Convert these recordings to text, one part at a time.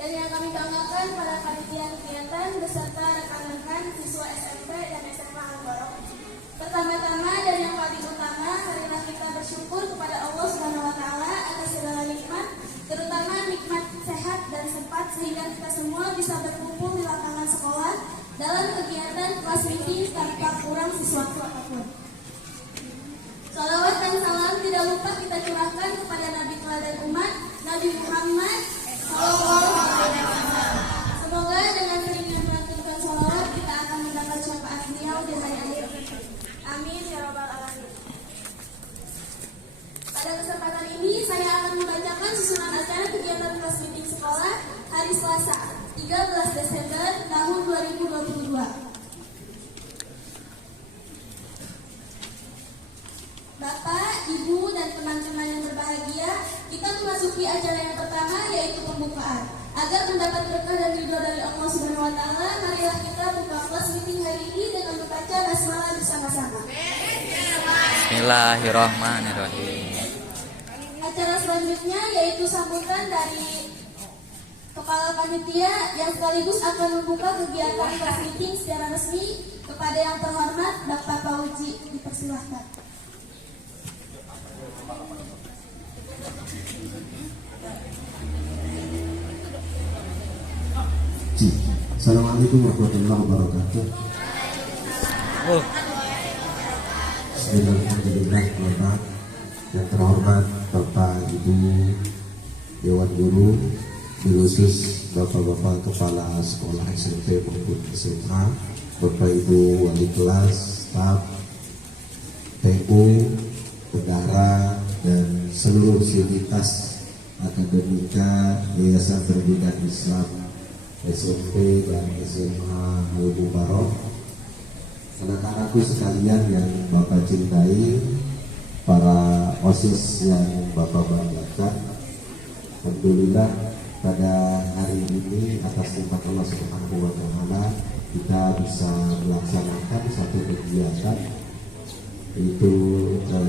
Dan yang kami banggakan para panitia kegiatan beserta rekan-rekan siswa SMP dan SMA Al-Barok. Pertama-tama dan yang paling utama, marilah kita bersyukur kepada Allah Subhanahu wa taala atas segala nikmat, terutama nikmat sehat dan sempat sehingga kita semua bisa berkumpul di lapangan sekolah dalam kegiatan kelas meeting tanpa kurang sesuatu apapun. Salawat dan salam tidak lupa kita curahkan kepada Nabi teladan umat, Nabi Muhammad SAW. Semoga dengan seringnya melantunkan salawat kita akan mendapat syafaat beliau di hari akhir. Amin ya rabbal alamin. Pada kesempatan ini saya akan membacakan susunan acara kegiatan kelas meeting sekolah hari Selasa 13 Desember tahun 2022. Bapak, Ibu, dan teman-teman yang berbahagia, kita memasuki acara yang pertama yaitu pembukaan. Agar mendapat berkah dan ridho dari Allah Subhanahu wa taala, marilah kita buka kelas meeting hari ini dengan membaca basmalah bersama-sama. Bismillahirrahmanirrahim. Acara selanjutnya yaitu sambutan dari Kepala Panitia yang sekaligus akan membuka kegiatan kelas meeting secara resmi. Kepada yang terhormat Bapak Pauji, dipersilahkan. Assalamualaikum warahmatullahi wabarakatuh. Bismillahirrahmanirrahim. Bapak yang terhormat Bapak Ibu Dewan Guru, khusus Bapak-bapak kepala sekolah SMP maupun SMA, Bapak Ibu wali kelas, staf, PU, bendahara, dan seluruh sivitas akademika Yayasan Pendidikan Islam SMP dan SMA Al-Barok, anak-anakku sekalian yang Bapak cintai, para OSIS yang Bapak banggakan. Alhamdulillah pada hari ini atas nikmat Allah Subhanahu wa taala kita bisa melaksanakan satu kegiatan, yaitu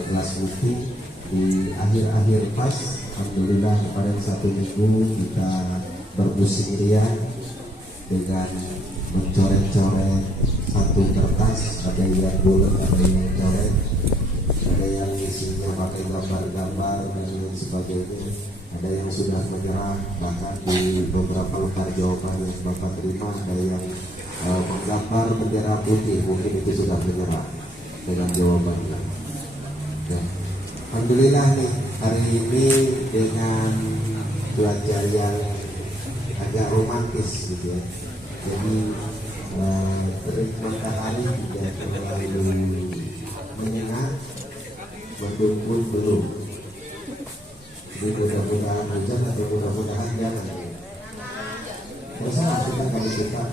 kelas meeting di akhir-akhir pas. Alhamdulillah kemarin 1 minggu kita bermusik riang dengan mencoret-coret satu kertas, ada yang bulat, ada yang coret, ada yang isinya pakai gambar-gambar dan lain sebagainya, ada yang sudah menyerah bahkan di beberapa lekar jawaban yang Bapak terima, ada yang menggambar bendera putih, mungkin itu sudah menyerah dengan jawabannya. Ya. Alhamdulillah nih hari ini dengan cuaca yang agak romantis gitu ya. Jadi terik matahari tidak terlalu menyengat, mendung pun belum. Jadi mudah-mudahan hujan atau mudah-mudahan jangan. Masalah kita kali kita.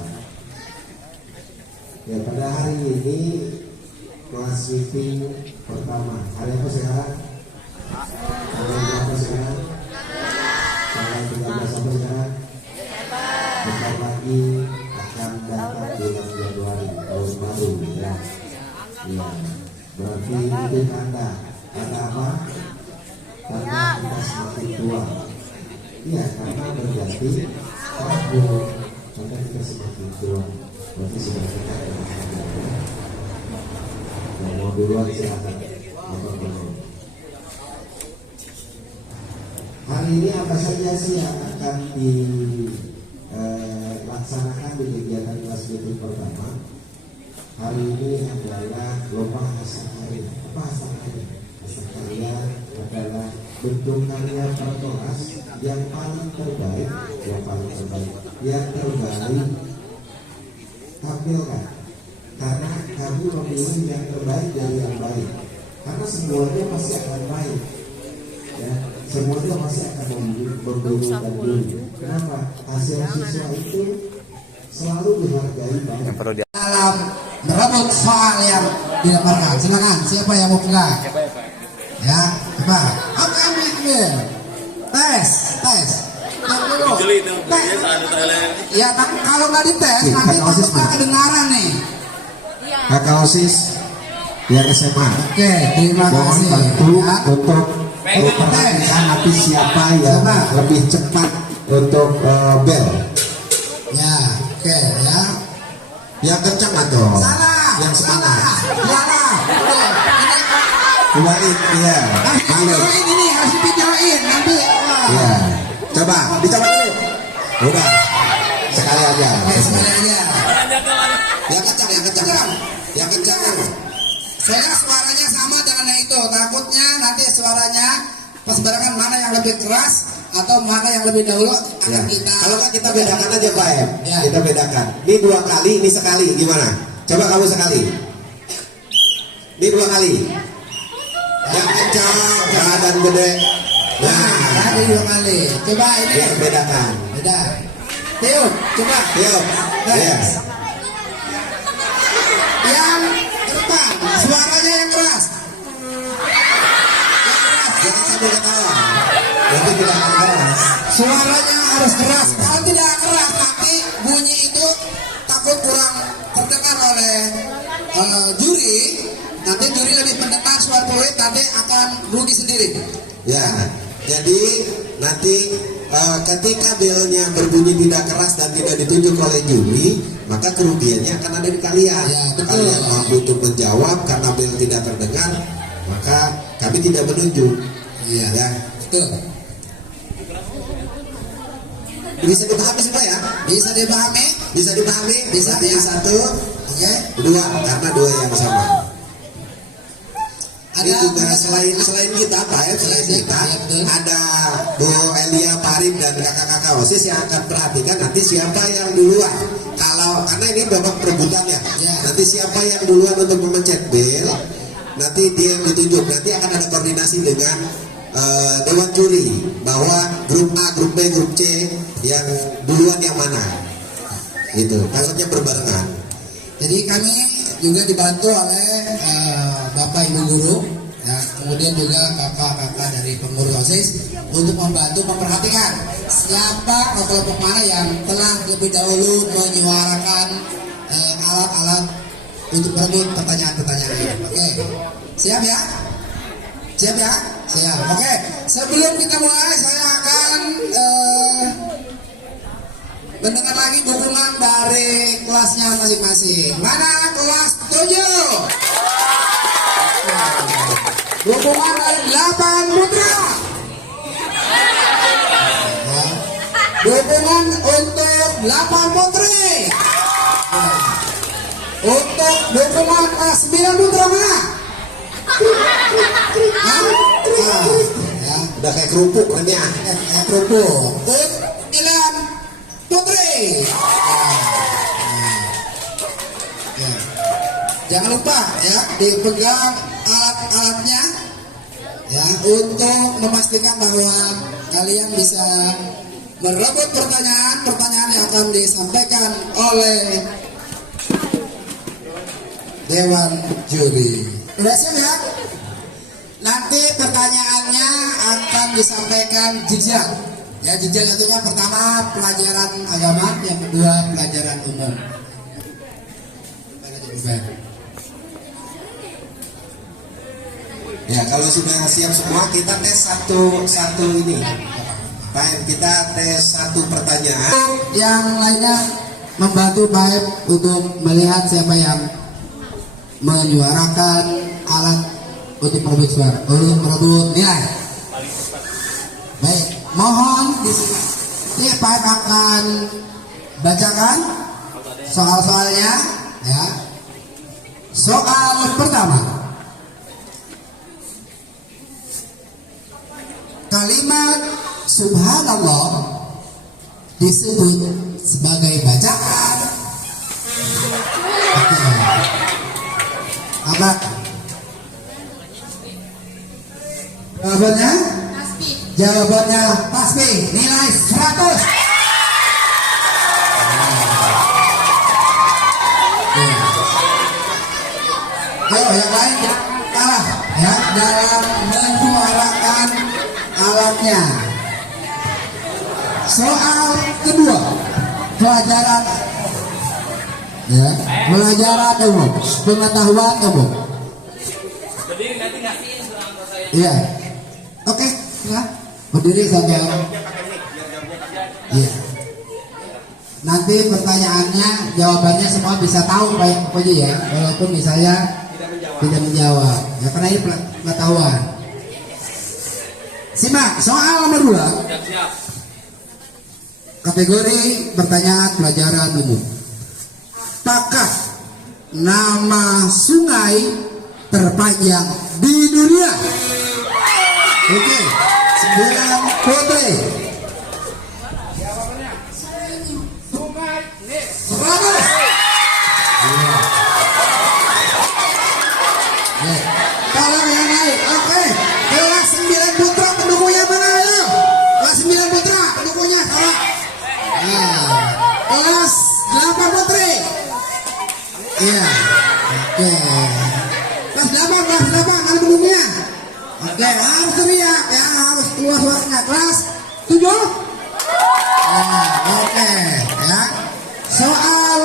Ya pada hari ini kelas meeting pertama. Hari apa sekarang? Hari apa sekarang? Tanggal 13 apa sekarang? Bentar lagi akan datang bulan Januari, tahun baru ya. Ya, berarti itu tanda apa? Karena kita semakin tua. Iya, karena berganti tahun, maka kita semakin tua. Berarti sudah kita yang mau duluan silakan. Hari ini apa saja sih yang akan dilaksanakan di kegiatan kelas meeting pertama? Hari ini adalah lomba hasakarya. Apa hasakarya? Hasakarya adalah bentuk karya per kelas yang paling terbaik, yang terbaik tampilkan. Karena kami memilih yang terbaik dari yang baik. Karena semuanya pasti akan baik. Ya, semuanya masih akan memburu dan dulu. Kenapa? Hasil siswa itu selalu dihargai banget. Dalam merebut soal yang dilemparkan, silakan siapa yang mau pegang? Ya, coba. Oke, ambil. Tes. Yang dulu. Ya, kalau nggak dites nanti takut kedengaran nih. Kakak OSIS yang SMA. Oke, terima Mohon kasih. bantu Ya. untuk memperhatikan nanti siapa yang lebih cepat untuk bel. Ya, oke ya. Yang kencang atau? Salah. Yang semangat. Salah. Kembali, iya. Harus videoin ini, harus videoin nanti. Iya. Coba, dicoba dulu. Udah. Sekali aja. Oke, sekali aja. Yang kencang, yang kencang. Yang kencang. Saya suaranya sama dengan yang itu. Takutnya nanti suaranya pas barengan mana yang lebih keras atau mana yang lebih dahulu akan Ya. kita. Kalau kan kita bedakan aja Pak Em. Ya. Kita bedakan. Ini 2 kali, ini sekali. Gimana? Coba kamu sekali. Ini 2 kali. Yang kencang dan gede. Nah, ada 2 kali. Coba ini. Biar bedakan. Beda. Tiup, coba. Yuk. Yes. Yang depan, suaranya yang keras. Jangan sampai ketawa. Nanti tidak akan keras. Suaranya harus keras. Kalau tidak keras nanti bunyi itu takut kurang terdengar oleh juri. Nanti juri lebih mendengar suara peluit, nanti akan rugi sendiri. Ya. Jadi nanti ketika belnya berbunyi tidak keras dan tidak ditunjuk oleh juri, maka kerugiannya akan ada di kalian. Ya, betul. Kalian mampu untuk menjawab karena bel tidak terdengar, maka kami tidak menunjuk. Iya, Ya. betul. Bisa dipahami semua ya? Bisa dipahami? Bisa dipahami? Bisa, Berarti ya. 1, Oke. 2, karena 2 yang sama. Ini Ada juga selain kita Pak ya, selain Iya, kita iya, betul. ada Bu Elia, Parim dan kakak-kakak OSIS yang akan perhatikan nanti siapa yang duluan. Kalau karena ini babak perebutan ya. Iya. Nanti siapa yang duluan untuk memencet bel, nanti dia yang ditunjuk. Nanti akan ada koordinasi dengan dewan juri bahwa grup A, grup B, grup C yang duluan yang mana. Gitu. Takutnya berbarengan. Jadi kami juga dibantu oleh Bapak Ibu Guru, ya, kemudian juga kakak-kakak dari pengurus OSIS untuk membantu memperhatikan siapa atau kelompok mana yang telah lebih dahulu menyuarakan alat-alat untuk berebut pertanyaan-pertanyaan ini. Oke, siap ya? Siap ya? Siap. Oke, sebelum kita mulai saya akan mendengar lagi dukungan dari kelasnya masing-masing. Mana kelas 7? Dukungan dari 8 putra. Ya. Dukungan untuk 8 putri. Ya. Untuk dukungan kelas 9 putra mana? Hah? Ya. Udah kayak kerupuk kan ya. Kerupuk. Untuk 9 putri. Ya. Jangan lupa ya dipegang alat-alatnya ya untuk memastikan bahwa kalian bisa merebut pertanyaan yang akan disampaikan oleh dewan juri. Sudah siap ya? Nanti pertanyaannya akan disampaikan jenjang. Ya, jenjang itu yang pertama pelajaran agama, yang kedua pelajaran umum. Ya, kalau sudah siap semua kita tes satu ini. Baik, kita tes satu pertanyaan. Yang lainnya membantu baik untuk melihat siapa yang menyuarakan alat untuk merebut suara, untuk merebut nilai. Baik, mohon ini Pak akan bacakan soal-soalnya ya. Soal pertama. Kalimat subhanallah disebut sebagai bacaan apa? Jawabannya? Tasbih. Jawabannya tasbih. Nilai 100. Ayo yang lain kalah ya dalam menyuarakan alatnya. Soal kedua, pelajaran ya, pelajaran umum, pengetahuan umum. Iya. Oke, ya. Berdiri sampai Iya. Nanti pertanyaannya, jawabannya semua bisa tahu Pak Koji ya, walaupun misalnya tidak menjawab. Ya karena ini pengetahuan. Simak soal nomor 2. Kategori pertanyaan pelajaran umum. Apakah nama sungai terpanjang di dunia? Oke, 9 Putri. Bagus. Kalau yang naik, oke. Kelas 9 Putra pendukungnya mana ayo? Kelas 9 Putra pendukungnya sama. Kelas 8 Putri. Iya. Oke. Kelas 8 ada pendukungnya. Oke, harus teriak ya, harus keluar suaranya. Kelas 7. Oke, ya. Soal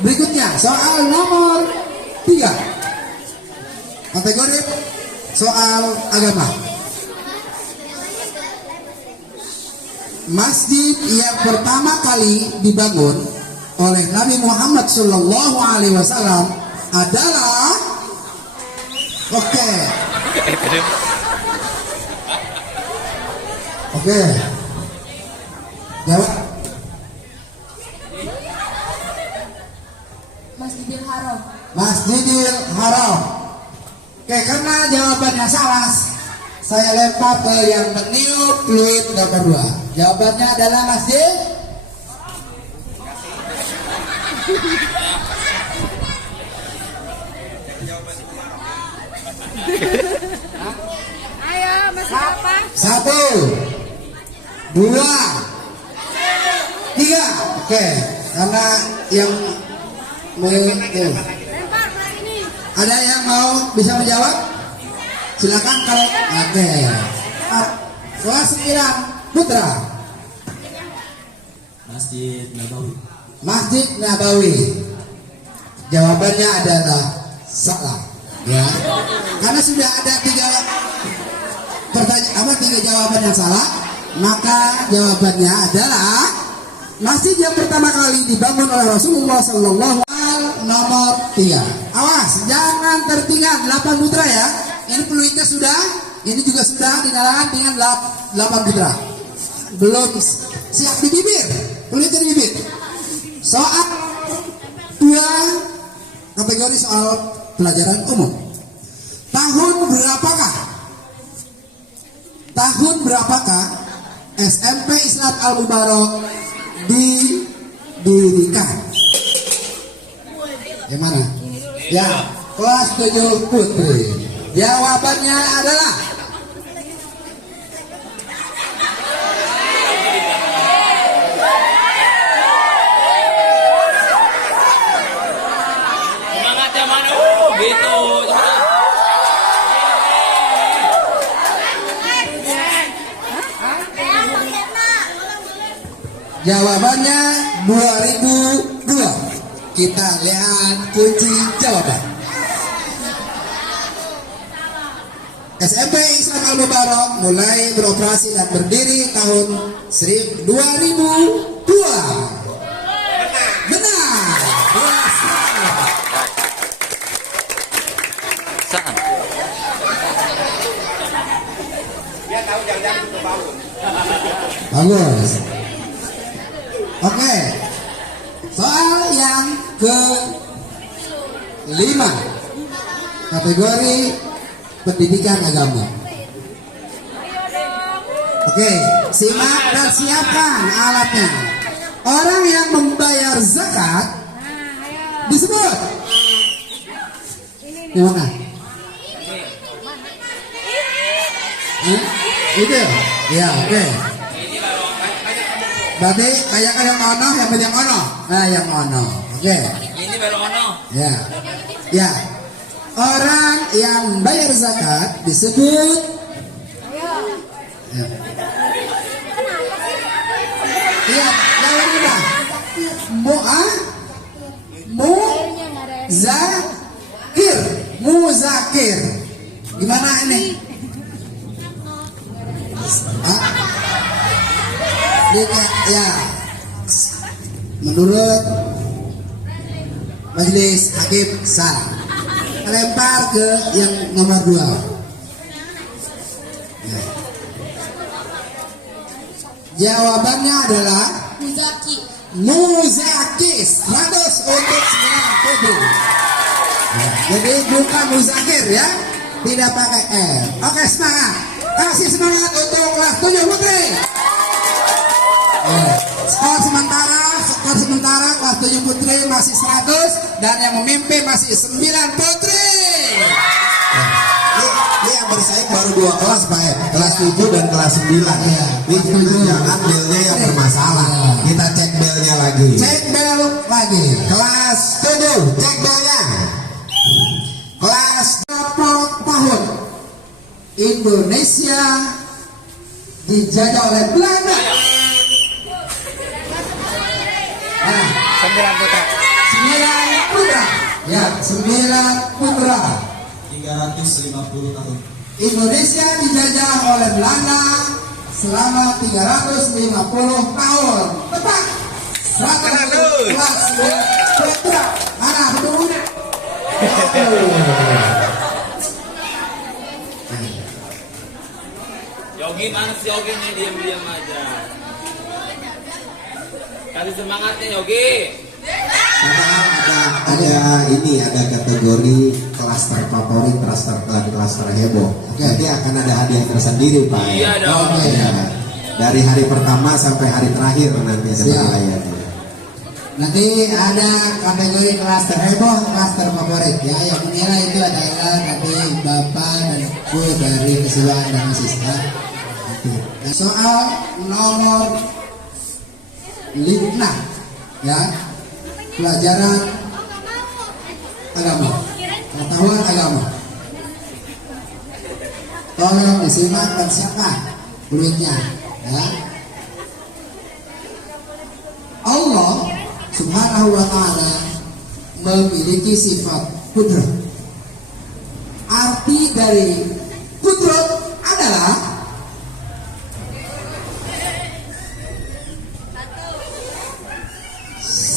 berikutnya, soal nomor 3. Kategori soal agama. Masjid yang pertama kali dibangun oleh Nabi Muhammad SAW adalah Oke. Jawab. Masjidil Haram. Masjidil Haram. Oke, karena jawabannya salah, saya lempar ke yang meniup fluid nomor 2. Jawabannya adalah masjid. Ayo, masih apa? 1, 2, 3. Oke, karena yang Lempar lagi nih. ada yang mau bisa menjawab? Silakan kalau oke. Kelas 9 Putra. Masjid Nabawi. Masjid Nabawi. Jawabannya adalah salah, ya. Karena sudah ada 3 jawaban yang salah, maka jawabannya adalah masjid yang pertama kali dibangun oleh Rasulullah Sallallahu nomor 3. Awas, jangan tertinggal 8 putra ya. Ini peluitnya sudah, ini juga sudah dinyalakan dengan 8 putra. Belum siap di bibir, peluitnya di bibir. Soal 2, kategori soal pelajaran umum. Tahun berapakah SMP Islam Al Mubarak didirikan? Yang mana? Ya, kelas 7 Putri. Jawabannya adalah Semangatnya mana? Gitu. jawabannya 2002. Kita lihat kunci jawaban. SMP Islam Al Mubarak mulai beroperasi dan berdiri tahun 2002. Benar. Saan? Bagus. Oke. Soal yang ke-5. Kategori pendidikan agama. Oke, simak dan siapkan alatnya. Orang yang membayar zakat disebut di mana? Itu ya, oke. Berarti bayangkan yang ono, yang banyak ono. Nah, yang ono. Oke. Ini baru ono. Ya. Ya. Orang yang bayar zakat disebut ya. Iya, lawan apa? Muzakir. Gimana ini? Ya, menurut majelis hakim salah. Lempar ke yang nomor 2. Ya. Jawabannya adalah Muzaki. Muzaki. 100 untuk 9 putri. Ya, jadi bukan Muzakir ya, tidak pakai R. Oke, semangat. Kasih semangat untuk kelas 7 putri. Ya. Skor sementara kelas 7 putri masih 100 dan yang memimpin masih 9 putri. Ini yang bersaing baru 2 kelas Pak Ed, kelas 7 dan kelas 9. Iya. Ini jangan belnya yang bermasalah. Iya. Kita cek belnya lagi. Cek bel lagi. Kelas 7, cek belnya. Kelas 8 tahun Indonesia dijajah oleh Belanda. Nah, 9 putra. 9 putra. Ya, 9 putra. 350 tahun. Indonesia dijajah oleh Belanda selama 350 tahun. Tepat. 100 kelas 9 putra. Mana pendukungnya? Yogi mana si Yogi nih, diam-diam aja. Kasih semangatnya Yogi. Ada kategori klaster favorit, klaster heboh. Nanti akan ada hadiah tersendiri Pak. Iya dong. Oke. Ya. Dari hari pertama sampai hari terakhir nanti ada Siap. penilaiannya. Nanti ada kategori klaster heboh, klaster favorit ya. Yang menilai itu adalah nanti Bapak dan Ibu dari keseluruhan dan siswa. Dan soal nomor 5 ya, pelajaran agama, pengetahuan agama. Tolong disimak dan siapkan duitnya ya. Allah Subhanahu wa ta'ala memiliki sifat kudrat. Arti dari kudrat adalah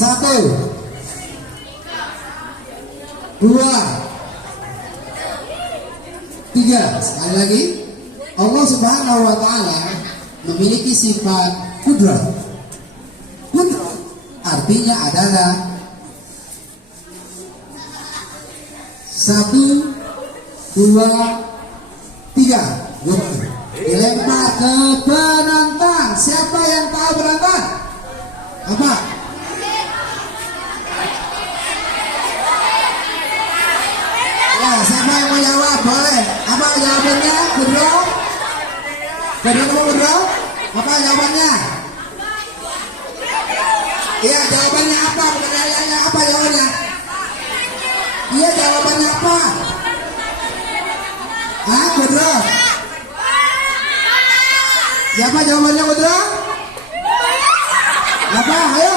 satu, dua, tiga. Sekali lagi, Allah Subhanahu wa ta'ala memiliki sifat kudrat. Kudrat artinya adalah satu, dua, tiga. Dilempar ke penantang. Siapa yang tahu penantang? Apa? Ya, siapa yang mau jawab? Boleh. Apa jawabannya? Kedua? Kedua? Apa jawabannya? Iya, jawabannya apa? Pertanyaannya apa jawabannya? Iya, jawabannya apa? Hah, Kudro? Siapa jawabannya, Kudro? Apa? Ayo.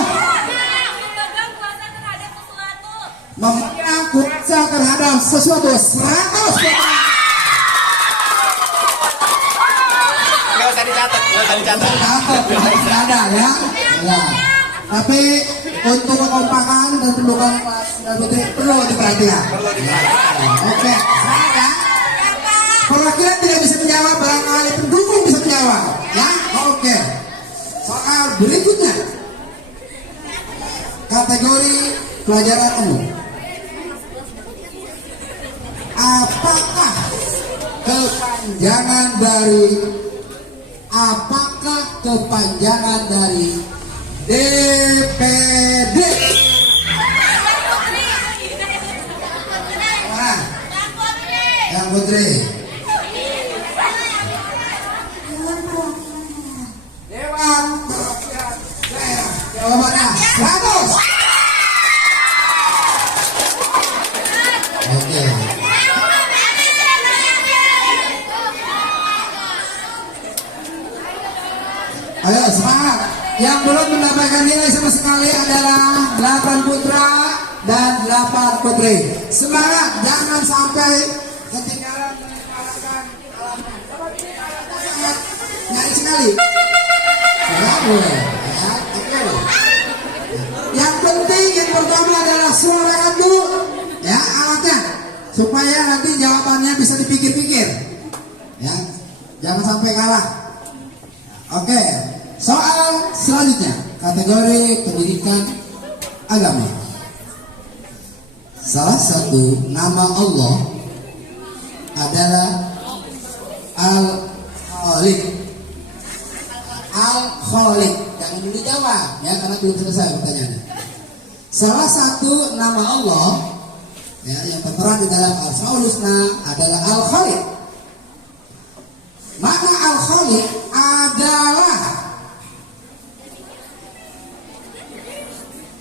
Memegang kuasa terhadap sesuatu. 100. Gak usah dicatat. Tidak ada ya. Ya. Tapi untuk kekompakan dan pendudukan kelas dan putri perlu diperhatikan. Oke, sekarang perwakilan tidak bisa menjawab, barangkali pendukung bisa menjawab. Ya, oke. Soal berikutnya, kategori pelajaran umum. Apakah kepanjangan dari DPD? Mana? Yang putri. Dewan Perwakilan Daerah. Jawabannya 100. Oke. Ayo semangat. Yang belum mendapatkan nilai sama sekali adalah 8 putra dan 8 putri. Semangat, jangan sampai ketinggalan meninggalkan alamnya. Nyari sekali. Ya, oke. Yang penting yang pertama adalah suarakan dulu ya alatnya supaya nanti jawabannya bisa dipikir-pikir. Ya, jangan sampai kalah. Oke, soal selanjutnya kategori pendidikan agama. Salah satu nama Allah adalah Al-Khaliq. Al-Khaliq. Jangan dulu jawab ya karena belum selesai pertanyaannya. Salah satu nama Allah ya, yang tertera di dalam Al-Asmaul Husna adalah Al-Khaliq. Maka Al-Khaliq adalah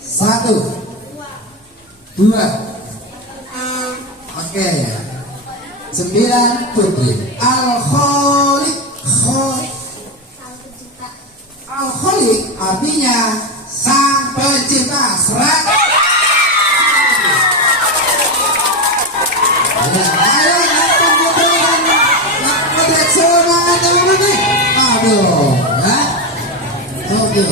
satu, dua, oke, 9 putri. Al-Khaliq, Al-Khaliq artinya sang pencipta. Serat. Ayo, semangat teman-teman nih. Aduh, ya. Oke.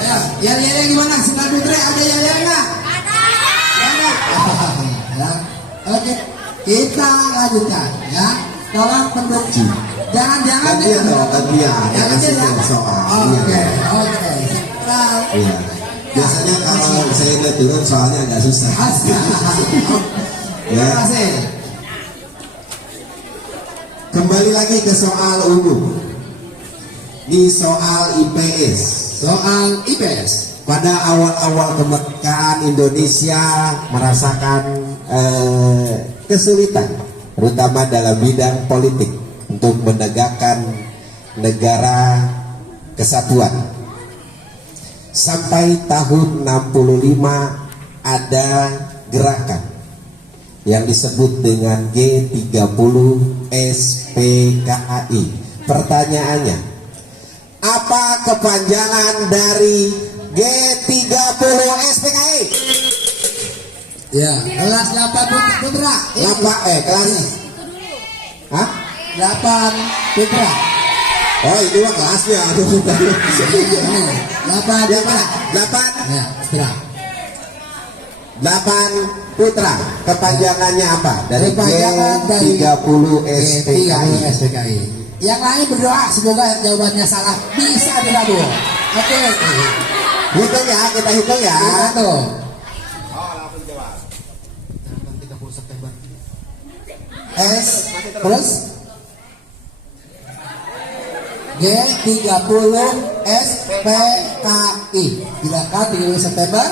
Ayo, yel-yelnya gimana? Sinar Putri ada yel-yel nggak? Ada. Ya. Oke, kita lanjutkan ya. Tolong pendukung. Jangan-jangan Gantian dong, gantian. Ya, kasih soal. Oke. Iya. Biasanya kalau saya lihat turun soalnya agak susah. Terima kasih. Kembali lagi ke soal umum. Di soal IPS. Soal IPS. Pada awal-awal kemerdekaan Indonesia merasakan kesulitan, terutama dalam bidang politik untuk menegakkan negara kesatuan. Sampai tahun 65 ada gerakan yang disebut dengan G30 SPKI. Pertanyaannya, apa kepanjangan dari G30 SPKI? Ya, kelas 8 Putra. Kelas. Hah? 8 Putra. Oh, itu mah kelasnya. Aduh, 8 Putra. 8 Ya, Putra. 8 Putra. Kepanjangannya apa? Dari Kepanjangan dari G30 SPKI. SPKI. Yang lain berdoa semoga jawabannya salah bisa digabung. Oke. Hitung ya, kita hitung ya. Satu. S terus G30 SPKI dilakukan di September.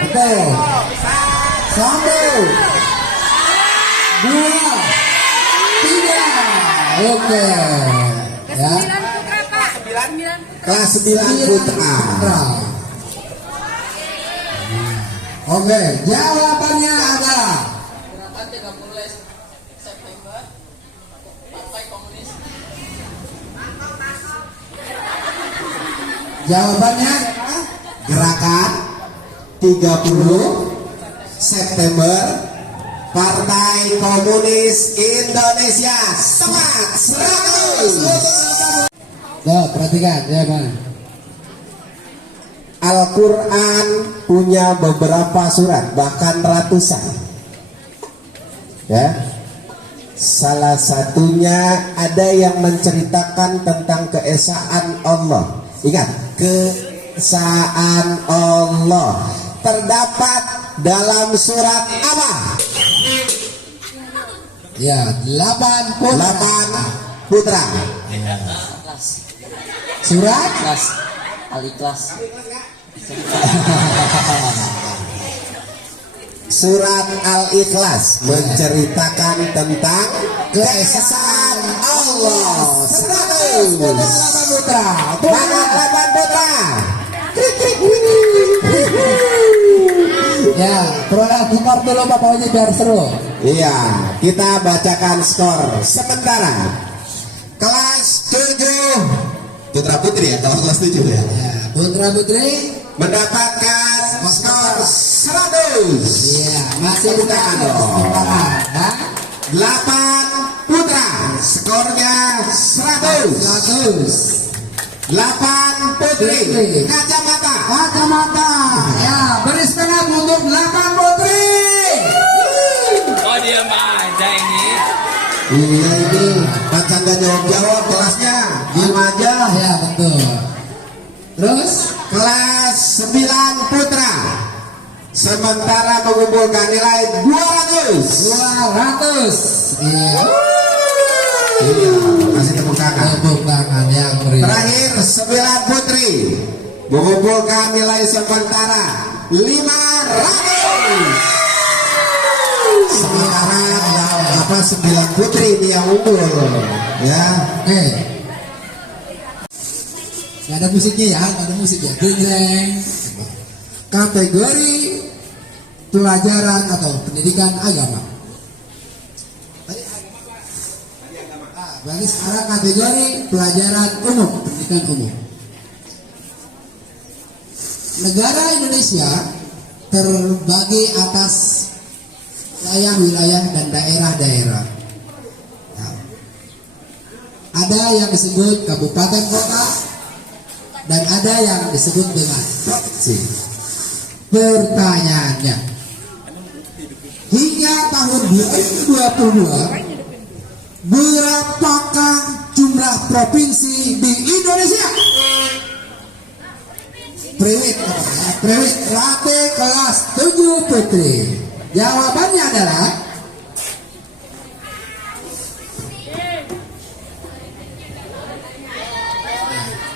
Betul. 1, 2, 3. Oke. Ya. Kelas 9 Putra. Oke, jawabannya adalah jawabannya Gerakan 30 September Partai Komunis Indonesia. Semangat 100. Tuh, perhatikan jawaban. Al-Quran punya beberapa surat, bahkan ratusan. Ya, salah satunya ada yang menceritakan tentang keesaan Allah. Ingat, keesaan Allah terdapat dalam surat apa? Ya, 8 Putra. 8 Putra. Surat Al-Ikhlas. Surat Al-Ikhlas menceritakan tentang keesaan Allah. 100. Putra. Semangat 8 Putra. Ya, peroleh skor dulu Bapak Oji biar seru. Iya, kita bacakan skor sementara. Kelas 7 Putra Putri ya, kalau kelas 7 ya. Ya, Putra Putri. Mendapatkan skor 100. Iya. tepuk tangan dong. Ya. 8 putra, skornya 100. 8 putri, kacamata. Ya, beri semangat untuk 8 putri. Oh diam aja ini. Iya ini baca nggak jawab kelasnya diam aja. Ya betul. Terus Kelas 9 putra sementara mengumpulkan nilai 200. 200. Iya. Iya, kasih tepuk tangan. Tepuk tangan yang beri. Terakhir 9 putri mengumpulkan nilai sementara 500. Sementara 9 putri ini yang unggul ya. Oke. Gak ada musiknya ya, gak ada musik ya. Genjreng. Kategori pelajaran atau pendidikan agama. Bagi sekarang kategori pelajaran umum, pendidikan umum. Negara Indonesia terbagi atas wilayah dan daerah-daerah. Nah, ada yang disebut kabupaten kota dan ada yang disebut dengan provinsi. Pertanyaannya, hingga tahun 2022 berapakah jumlah provinsi di Indonesia? Priwit Rate kelas 7 putri. Jawabannya adalah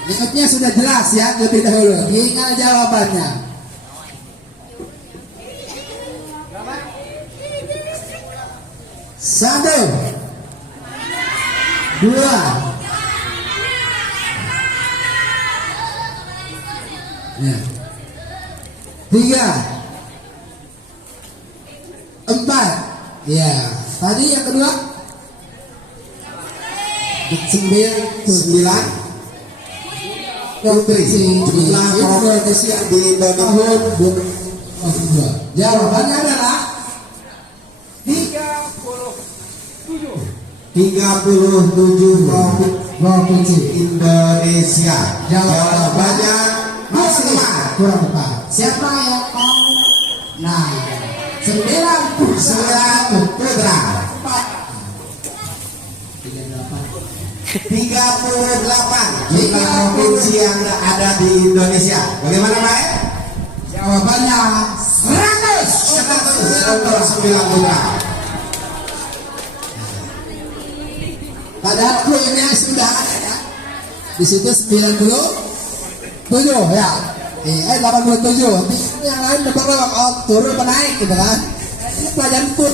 Nikmatnya sudah jelas ya lebih dahulu. Ingat jawabannya. Satu, dua, ya. Tiga, empat, ya. Tadi yang kedua, 9 provinsi jumlah provinsi di tahun 2022. Jawabannya adalah 37 provinsi Indonesia. Jawabannya masih kurang tepat. Siapa yang mau? Nah, 9 putra, 38 jumlah provinsi yang ada di Indonesia. Bagaimana Pak? Jawabannya 100. 9 putra. Padahal ini sudah ada ya. Di situ 97 ya. 87. Yang lain beberapa turun menaik gitu kan. Ini pelajaran pun.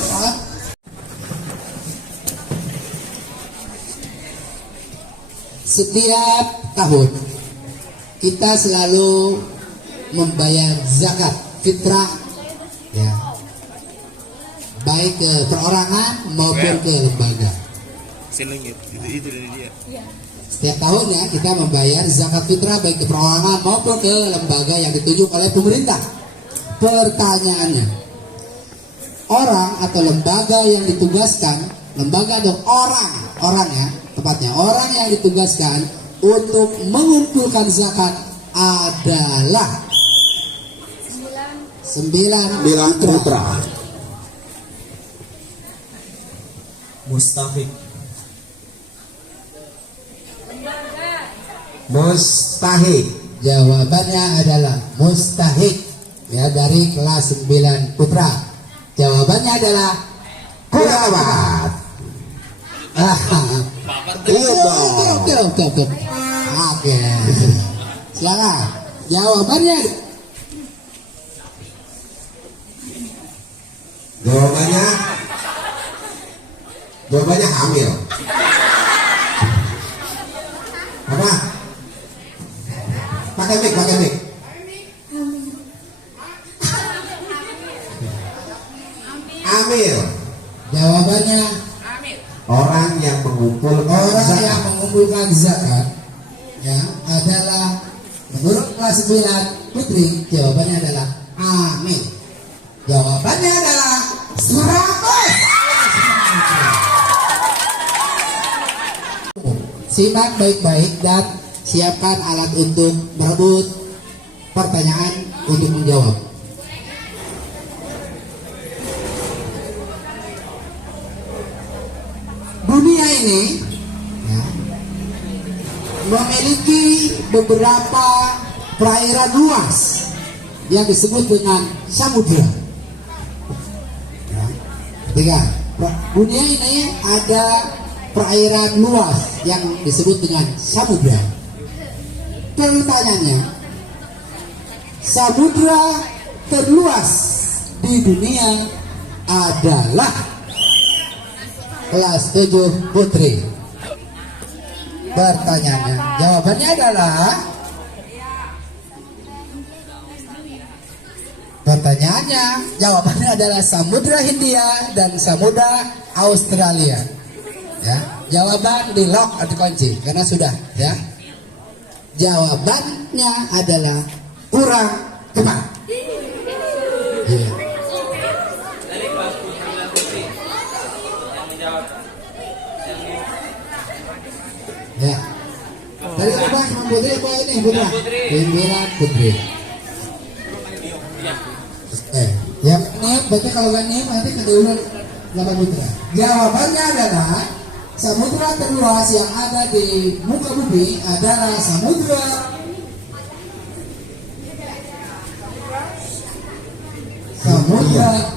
Setiap tahun kita selalu membayar zakat fitrah ya, baik ke perorangan maupun ke lembaga. Itu dari dia. Setiap tahun ya kita membayar zakat fitrah baik ke perorangan maupun ke lembaga yang ditunjuk oleh pemerintah. Pertanyaannya, orang atau lembaga yang ditugaskan, lembaga atau orang ya, tepatnya orang yang ditugaskan untuk mengumpulkan zakat adalah 9 putra. Mustahik. Jawabannya adalah mustahik ya, dari kelas 9 putra. Jawabannya adalah Kurawat. Oke. Silakan. Jawabannya hamil. Apa? Pakai mic. Amil. Jawabannya Orang yang mengumpulkan zakat ya adalah menurut kelas 9 putri. Jawabannya adalah amil. Jawabannya adalah Simak baik-baik dan siapkan alat untuk merebut pertanyaan untuk menjawab. Dunia ini ya, memiliki beberapa perairan luas yang disebut dengan samudra. Ya, ketiga, dunia ini ada perairan luas yang disebut dengan samudra. Pertanyaannya, samudra terluas di dunia adalah kelas 7 putri. Pertanyaannya, jawabannya adalah jawabannya adalah Samudra Hindia dan Samudra Australia. Ya, jawaban di lock atau kunci karena sudah ya. Jawabannya adalah kurang tepat. Ya. Ya. Dari apa? Putri apa ini? Putra. Pimpinan Putri. Yang ini berarti kalau nggak nih nanti kedua nama putra. Jawabannya adalah samudra terluas yang ada di muka bumi adalah Samudra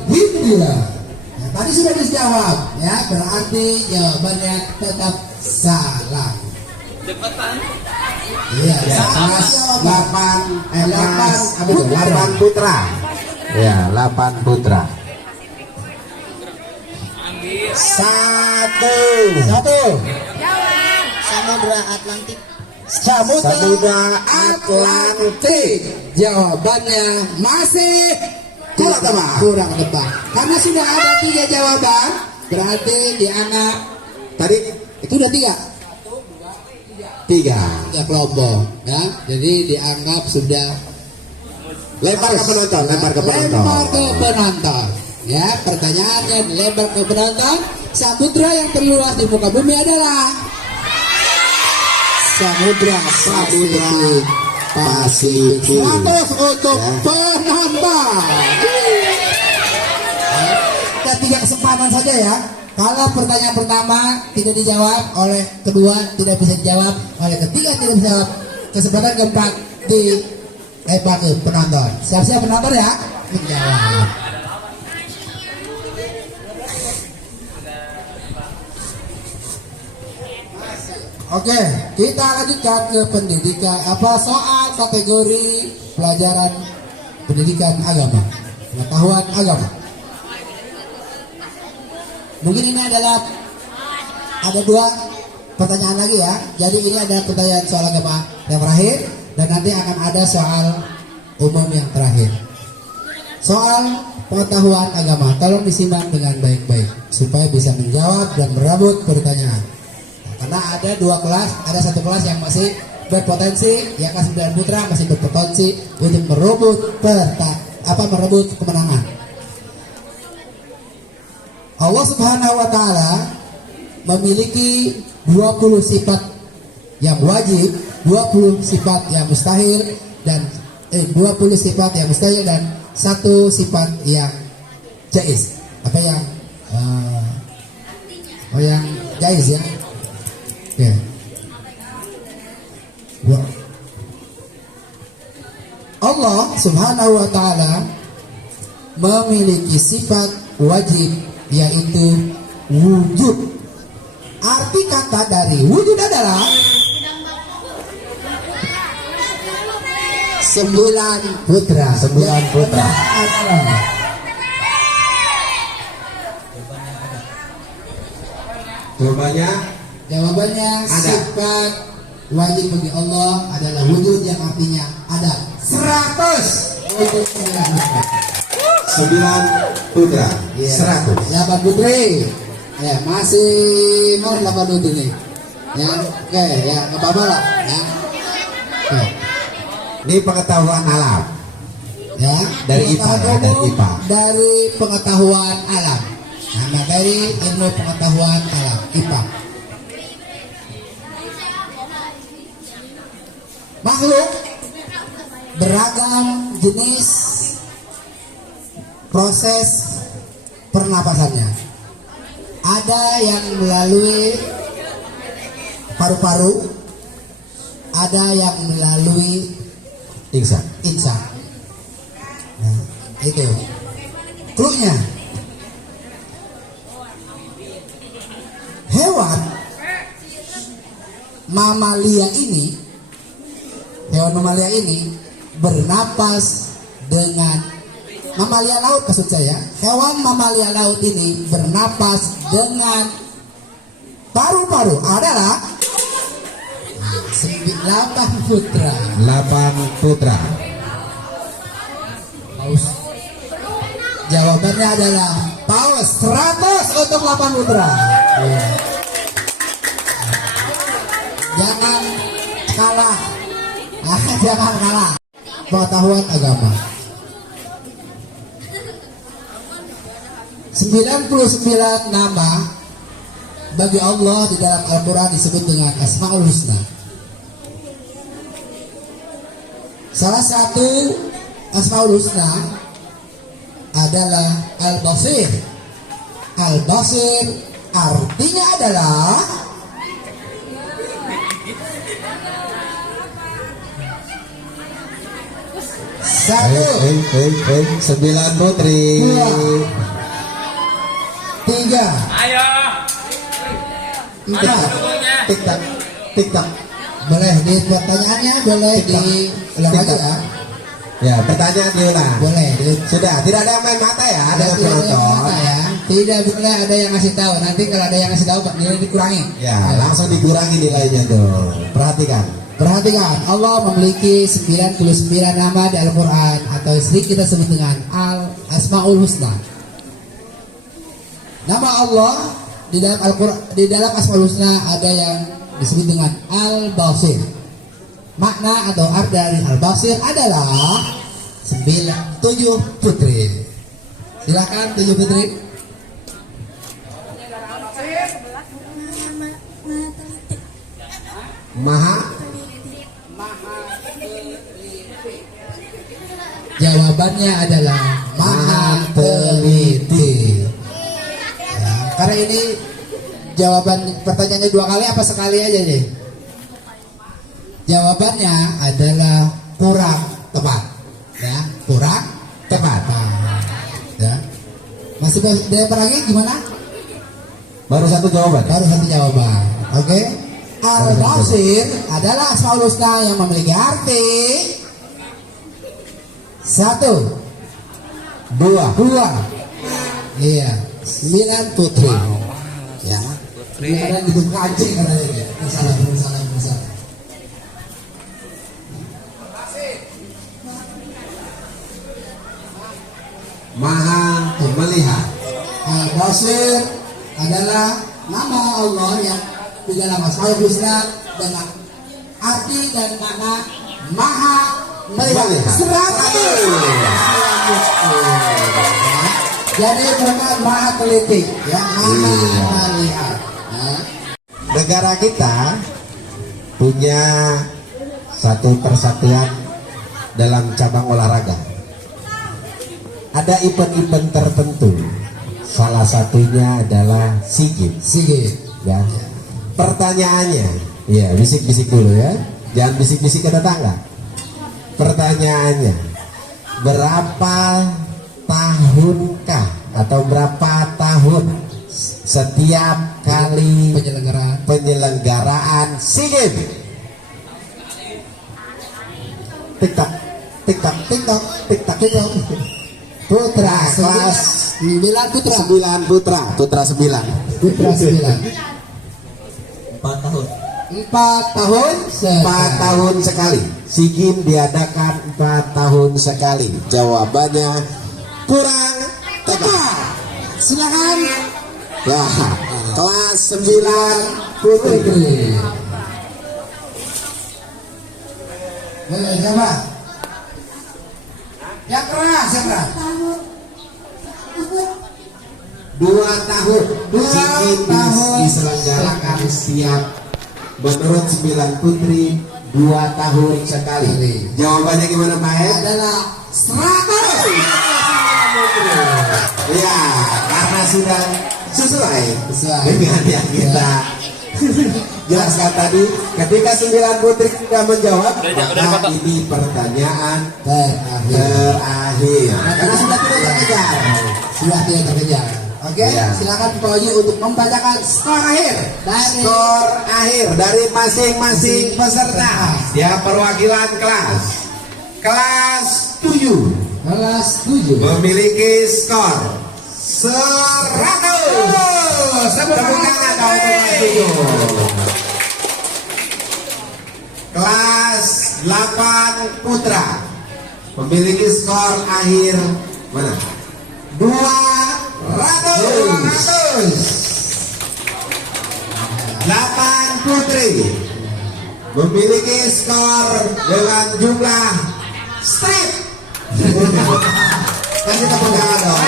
Hindia. Nah, tadi sudah dijawab, ya berarti jawabannya tetap salah. Cepetan. Iya, Delapan putra. Ya, 8 putra. Satu. Samudra Atlantik. Samudra Atlantik. Jawabannya masih kurang tepat. Karena sudah ada 3 jawaban, berarti dianggap Tadi itu udah 3 kelompok, ya. Jadi dianggap sudah lempar ke penonton. Ya, pertanyaannya dilempar ke penonton. Samudra yang terluas di muka bumi adalah Samudra Pasifik. 100 untuk penambah. Ada 3 kesempatan saja ya. Kalau pertanyaan pertama tidak dijawab, oleh kedua tidak bisa dijawab, oleh ketiga tidak bisa dijawab, kesempatan keempat dilempar ke penonton. Siap-siap penonton ya menjawab. Oke, kita lanjutkan ke pendidikan soal kategori pelajaran pendidikan agama, pengetahuan agama. Mungkin ini adalah ada 2 pertanyaan lagi ya. Jadi ini adalah pertanyaan soal agama yang terakhir dan nanti akan ada soal umum yang terakhir. Soal pengetahuan agama, tolong disimak dengan baik-baik supaya bisa menjawab dan merebut pertanyaan. Karena ada 2 kelas, ada 1 kelas yang masih berpotensi, yang kelas 9 putra masih berpotensi untuk merebut kemenangan. Allah Subhanahu wa taala memiliki 20 sifat yang wajib, 20 sifat yang mustahil dan 20 sifat yang mustahil dan 1 sifat yang jaiz. Apa yang jaiz ya? Oke. Allah Subhanahu wa taala memiliki sifat wajib yaitu wujud. Arti kata dari wujud adalah 9 putra. 9 putra. Jawabannya sifat wajib bagi Allah adalah wujud yang artinya ada. 100 untuk 9 putra. 100. 8 putri. Ya, masih mau 8 putri nih. Ya, oke, ya, enggak apa-apa lah, ya. Oke. Ini pengetahuan alam. Ya, Dari IPA, pengetahuan dari umum IPA. dari pengetahuan alam. Nah, materi ilmu pengetahuan alam, IPA. Makhluk beragam jenis proses pernapasannya. Ada yang melalui paru-paru, ada yang melalui Insya. insang. Nah, itu clue-nya. Hewan mamalia ini, bernapas dengan mamalia laut maksud saya. Hewan mamalia laut ini bernapas dengan paru-paru adalah 8 putra. 8 putra. Paus. Jawabannya adalah paus. 100 untuk 8 putra. Iya. Jangan kalah. Jangan kalah. Pengetahuan agama. 99 nama bagi Allah di dalam Al-Quran disebut dengan Asmaul Husna. Salah satu Asmaul Husna adalah Al-Basir. Al-Basir artinya adalah satu, 9 putri. 2, 3, Ayo. 4. Tik-tak, tik-tak. Boleh di pertanyaannya boleh diulang lagi ya. Ya, pertanyaan diulang. Boleh. Sudah, tidak ada yang main mata ya, ada yang Tidak ada yang penonton. mata ya. Tidak boleh ada yang ngasih tahu. Nanti kalau ada yang ngasih tahu nilai dikurangi. Ya, langsung dikurangi nilainya dong. Perhatikan. Perhatikan, Allah memiliki 99 nama di Al-Quran atau sering kita sebut dengan Al-Asmaul Husna. Nama Allah di dalam Al-Quran, di dalam Asmaul Husna ada yang disebut dengan Al-Basir. Makna atau arti dari Al-Basir adalah 7 putri. Silakan 7 putri. Maha. Jawabannya adalah Maha Teliti. Ya, karena ini jawaban pertanyaannya 2 kali apa sekali aja deh? Jawabannya adalah kurang tepat. Ya, kurang tepat. Ya. Masih ada lagi gimana? Baru 1 jawaban. Baru 1 jawaban. Oke. Al-Basir adalah Asmaul Husna yang memiliki arti 1, 2, iya, 9 putri. Ya, ada hidup kancing katanya. Salah. Maha melihat. Al-Basir adalah nama Allah yang di dalam Asmaul Husna dengan arti dan makna Maha melihat. 100. Jadi mereka maha teliti, ya, maha melihat. Ya. Negara kita punya satu persatuan dalam cabang olahraga. Ada event-event tertentu. Salah satunya adalah SEA Games. Ya. Pertanyaannya, ya bisik-bisik dulu ya. Jangan bisik-bisik ke tetangga. Pertanyaannya, berapa tahunkah atau berapa tahun setiap kali penyelenggaraan SEA Games? Tik-tak, tik-tak, tik-tak, tik-tak, tik-tak. Putra kelas 9 putra. 9 putra, putra 9. Putra 9. 4 tahun. 4 tahun 4 tahun sekali. SEA Games diadakan 4 tahun sekali. Jawabannya kurang tepat. Silakan. Ya, kelas 9 putri. Boleh siapa? Yang keras, yang keras. 2 tahun. 2 tahun diselenggarakan setiap menurut 9 putri 2 tahun sekali. Jawabannya gimana Pak Ed? Adalah 100. Ya, karena sudah sesuai Sesuai. dengan yang kita jelaskan tadi. Ketika 9 putri sudah menjawab, maka ini pertanyaan terakhir. Karena sudah tidak terkejar. Sudah tidak terkejar. Oke, Ya. silakan Pak Oji untuk membacakan skor akhir dari Skor akhir dari masing-masing peserta. Ya, perwakilan kelas 7 kelas 7. memiliki skor 100. Tepuk tangan kalau kelas 7. Kelas 8 putra memiliki skor akhir mana? 200. 8 putri memiliki skor dengan jumlah strip. Kasih tepuk tangan dong.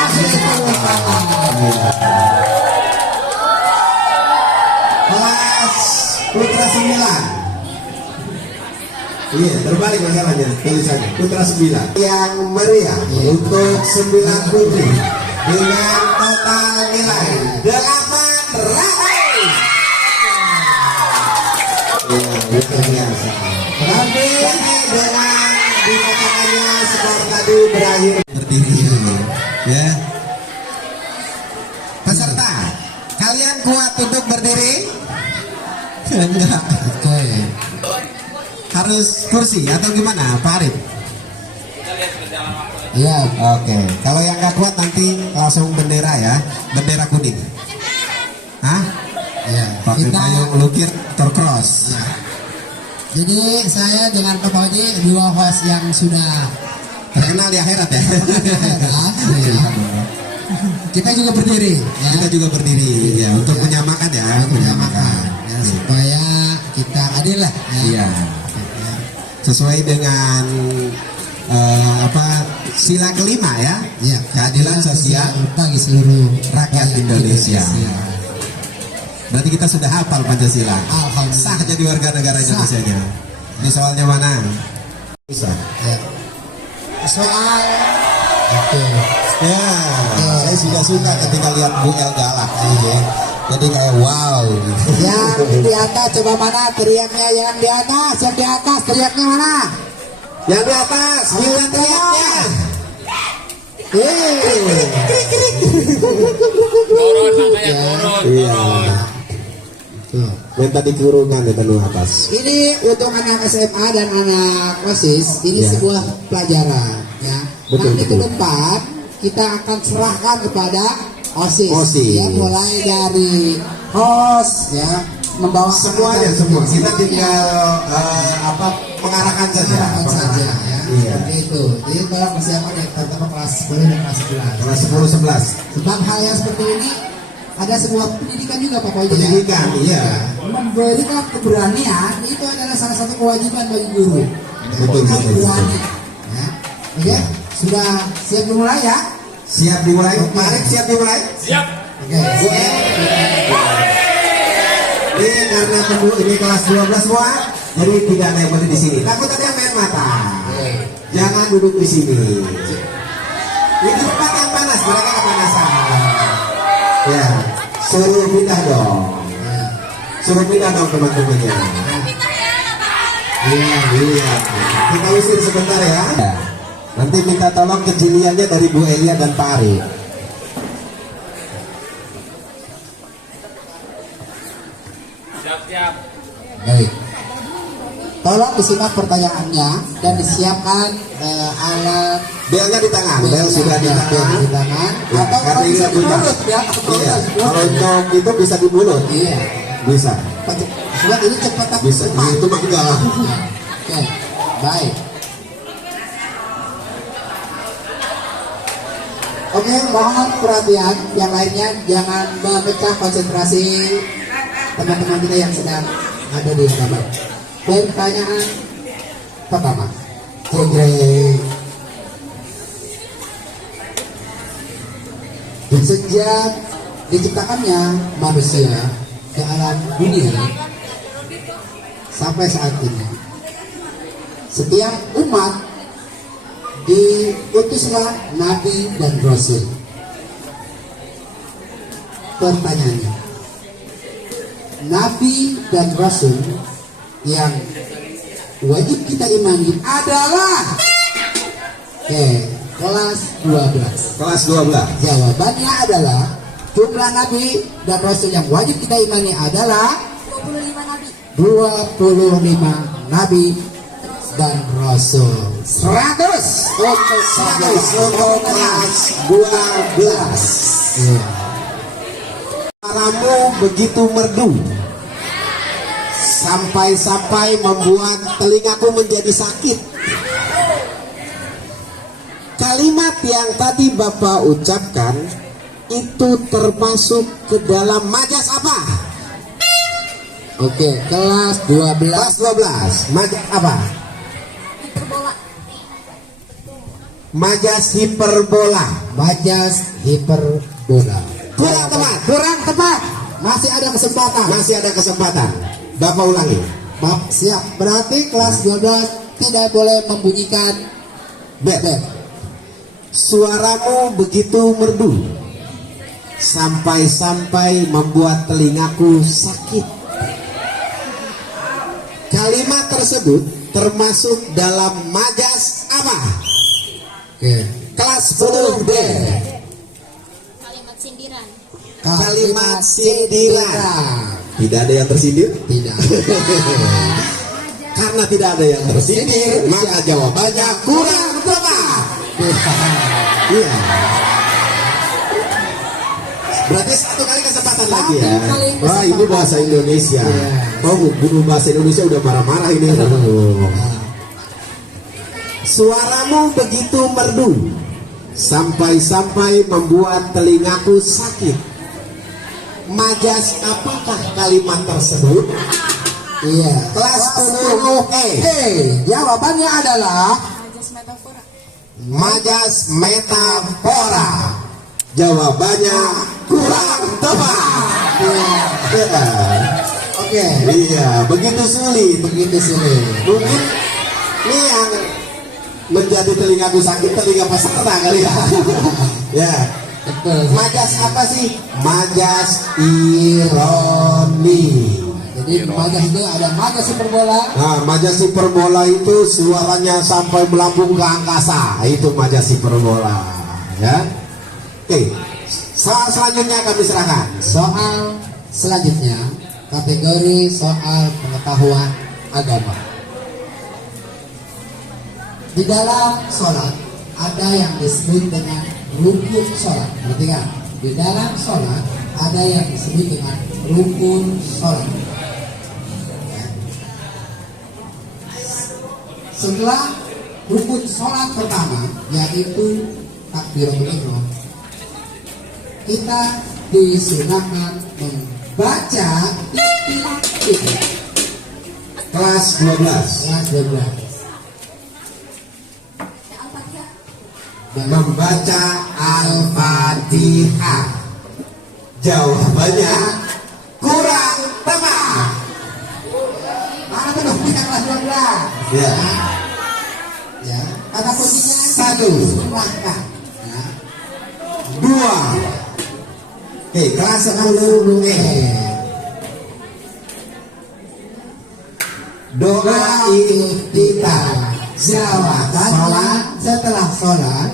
Kelas putra 9. Iya, terbalik masalahnya tulisannya. Putra 9 yang meriah untuk 9 putri dengan total nilai 800. Ya, luar biasa. Tapi dengan dibacakannya skor tadi berakhir berdiri dulu, ya. Peserta, kalian kuat untuk berdiri? Enggak. Oke. Harus kursi atau gimana, Pak Arif? Iya. Oke, kalau yang nggak kuat nanti langsung bendera ya, bendera kuning. Hah? Iya. Pakai Kita payung lukir tercross. jadi saya dengan Pak Oji dua host yang sudah Terkenal di akhirat ya. kita juga berdiri ya. Kita juga berdiri ya untuk menyamakan ya, menyamakan. Ya, supaya kita adil lah ya. Iya. Sesuai dengan sila kelima ya. Iya, Keadilan sosial bagi seluruh rakyat Indonesia. Berarti kita sudah hafal Pancasila. Alhamdulillah. Sah jadi warga negara Sah. Indonesia-nya. Ini soalnya mana? Bisa. Ya. Soal oke. Ya, saya sudah suka ketika lihat Bu El galak ya. Jadi kayak wow. Yang di atas coba mana teriaknya, yang di atas teriaknya mana? Yang di atas, minta teriaknya. Turun makanya turun. Iya. Minta dikurungan di penuh atas. Ini untuk anak SMA dan anak OSIS, ini Ya. sebuah pelajaran ya. Betul, Nanti ke betul. depan kita akan serahkan kepada OSIS. OSIS. Ya, mulai dari host ya, membawa Semuanya semua. Kita tinggal mengarahkan saja. Mengarahkan saja ya. Iya. Seperti itu. Jadi tolong persiapan ya, terutama kelas 10 dan kelas 11. Kelas 10 11. Sebab hal yang seperti ini ada sebuah pendidikan juga Pak Poji ya. Pendidikan, iya. Memberikan keberanian itu adalah salah satu kewajiban bagi guru. Betul, Harus betul, berani. Ya. Oke, sudah siap dimulai ya? Siap dimulai? Oke. Mari siap dimulai? Siap. Oke. Ini karena ini kelas 12 semua, jadi tidak ada yang boleh di sini. Takut ada yang main mata. Jangan duduk di sini. Ini tempat yang panas, mereka kepanasan. Ya, suruh pindah dong. Suruh pindah dong teman-temannya. Iya. Kita usir sebentar ya. Nanti minta tolong kejeliannya dari Bu Elia dan Pak Ari. Siap. Baik. Tolong disimak pertanyaannya dan disiapkan alat Belnya di tangan, bel sudah di ya, tangan. di tangan. Ya, Atau karena kalau bisa ini di punya. mulut ya. Iya, kalau untuk itu bisa di mulut. Iya. Bisa. Sebab ini cepat tapi Bisa. cepat. Itu mah enggak lah. Oke, baik. Oke, mohon perhatian. Yang lainnya jangan memecah konsentrasi teman-teman kita yang sedang ada di kamar. Pertanyaan pertama. Oke. Sejak diciptakannya manusia ke alam dunia sampai saat ini, setiap umat diutuslah nabi dan rasul. Pertanyaannya, nabi dan rasul yang wajib kita imani adalah kelas 12. Kelas 12. Jawabannya adalah jumlah nabi dan rasul yang wajib kita imani adalah 25 nabi. 25 nabi dan rasul. 100 untuk kelas 12. Ya. Suaramu begitu merdu sampai-sampai membuat telingaku menjadi sakit. Kalimat yang tadi Bapak ucapkan itu termasuk ke dalam majas apa? Oke, kelas 12. Kelas 12. Majas apa? Hiperbola. Majas hiperbola. Majas hiperbola. Kurang tepat. Kurang tepat. Masih ada kesempatan. Masih ada kesempatan. Bapak ulangi. Maaf, siap. Berarti kelas 12 tidak boleh membunyikan Bet. Suaramu begitu merdu sampai-sampai membuat telingaku sakit. Kalimat tersebut termasuk dalam majas apa? Oke. Kelas 10D. Kalimat sindiran. Kalimat sindiran. Tidak ada yang tersindir? Tidak. Karena tidak ada yang tersindir, maka jawabannya kurang tepat. Iya. Berarti satu kali kesempatan lagi ya. kali Wah, ini bahasa Indonesia. Oh, guru bahasa Indonesia udah marah-marah ini. Suaramu begitu merdu sampai-sampai membuat telingaku sakit. Majas apakah kalimat tersebut? Iya. Kelas 10E. Jawabannya adalah Majas metafora. Majas metafora. Jawabannya kurang tepat. Ya. oke. Iya, begitu sulit. Begitu sulit. Mungkin ini yang menjadi telingaku sakit telinga peserta kali ya. Ya. Betul. Majas apa sih? Majas ironi. Jadi majas itu ada majas hiperbola. Nah, majas hiperbola itu suaranya sampai melambung ke angkasa. Itu majas hiperbola. Ya. Oke. Soal selanjutnya kami serahkan. Soal selanjutnya kategori soal pengetahuan agama. Di dalam sholat ada yang disebut dengan rukun sholat. Perhatikan, di dalam sholat ada yang disebut dengan rukun sholat. Setelah rukun sholat pertama, yaitu takbiratul ihram, kita disunahkan membaca ikhtiar Kelas 12. kelas 12. Al-Fatihah. Membaca Al-Fatihah. Jawabannya kurang tepat. Mana tuh kita kelas 12? Ya. Ya, kata kuncinya 1, langkah. Ya. 2. Oke, kelas 10E. Doa iftitah. Jawabannya setelah sholat,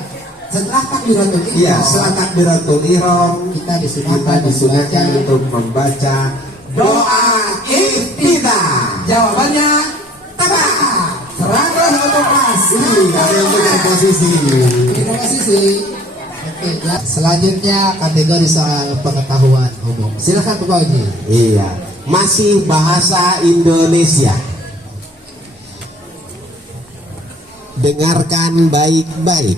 setelah takbiratul Iya, ihram, setelah takbiratul ihram kita kita disunahkan untuk membaca doa iftitah. Jawabannya tepat. 100 untuk posisi. Ada yang punya posisi. Terima kasih. Oke, ya. Selanjutnya kategori soal pengetahuan umum. Silakan Bapak Uji. Iya, masih bahasa Indonesia. Dengarkan baik-baik.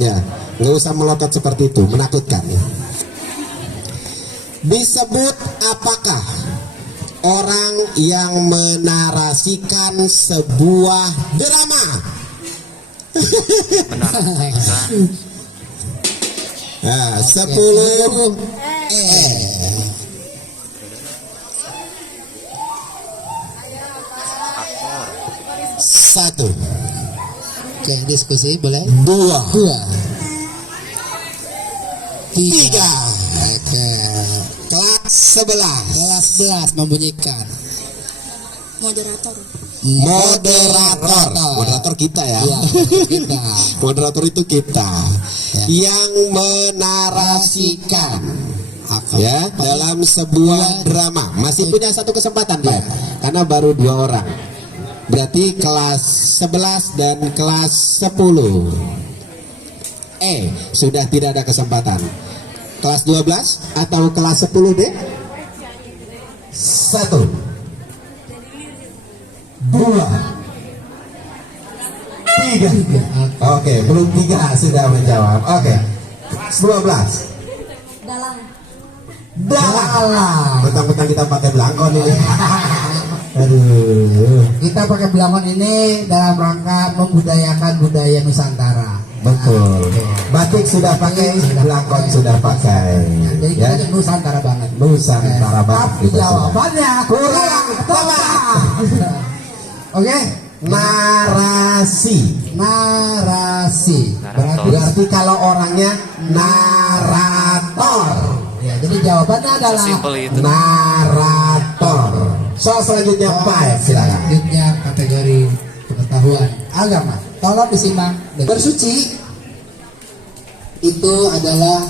Ya, nggak usah melotot seperti itu, menakutkan ya. Disebut apakah orang yang menarasikan sebuah drama? Nah, 10 1 Oke, diskusi boleh? 2 3. 3 Oke. kelas 11 Kelas 11 membunyikan Moderator. moderator kita ya. Iya, kita Moderator itu kita yang menarasikan ya dalam sebuah drama. Masih punya satu kesempatan Pak, karena baru 2 orang. Berarti kelas 11 dan kelas 10 sudah tidak ada kesempatan. Kelas 12 atau kelas 10 deh? 1 2 3. Oke, belum 3 sudah menjawab. Oke. Kelas 12. Dalang. Dalang. Betang-betang kita pakai belangkon ini. Aduh. Kita pakai belangkon ini dalam rangka membudayakan budaya Nusantara. Betul. Batik sudah pakai, belangkon sudah pakai. Jadi Ya. kita Nusantara banget. Nusantara banget Tapi kita sudah. jawabannya kurang tepat. Oke. Narasi. Narasi. Berarti kalau orangnya narator. Ya, jadi jawabannya adalah Narator. Soal selanjutnya Pak, silakan. selanjutnya kategori pengetahuan agama. Tolong disimak. Bersuci itu adalah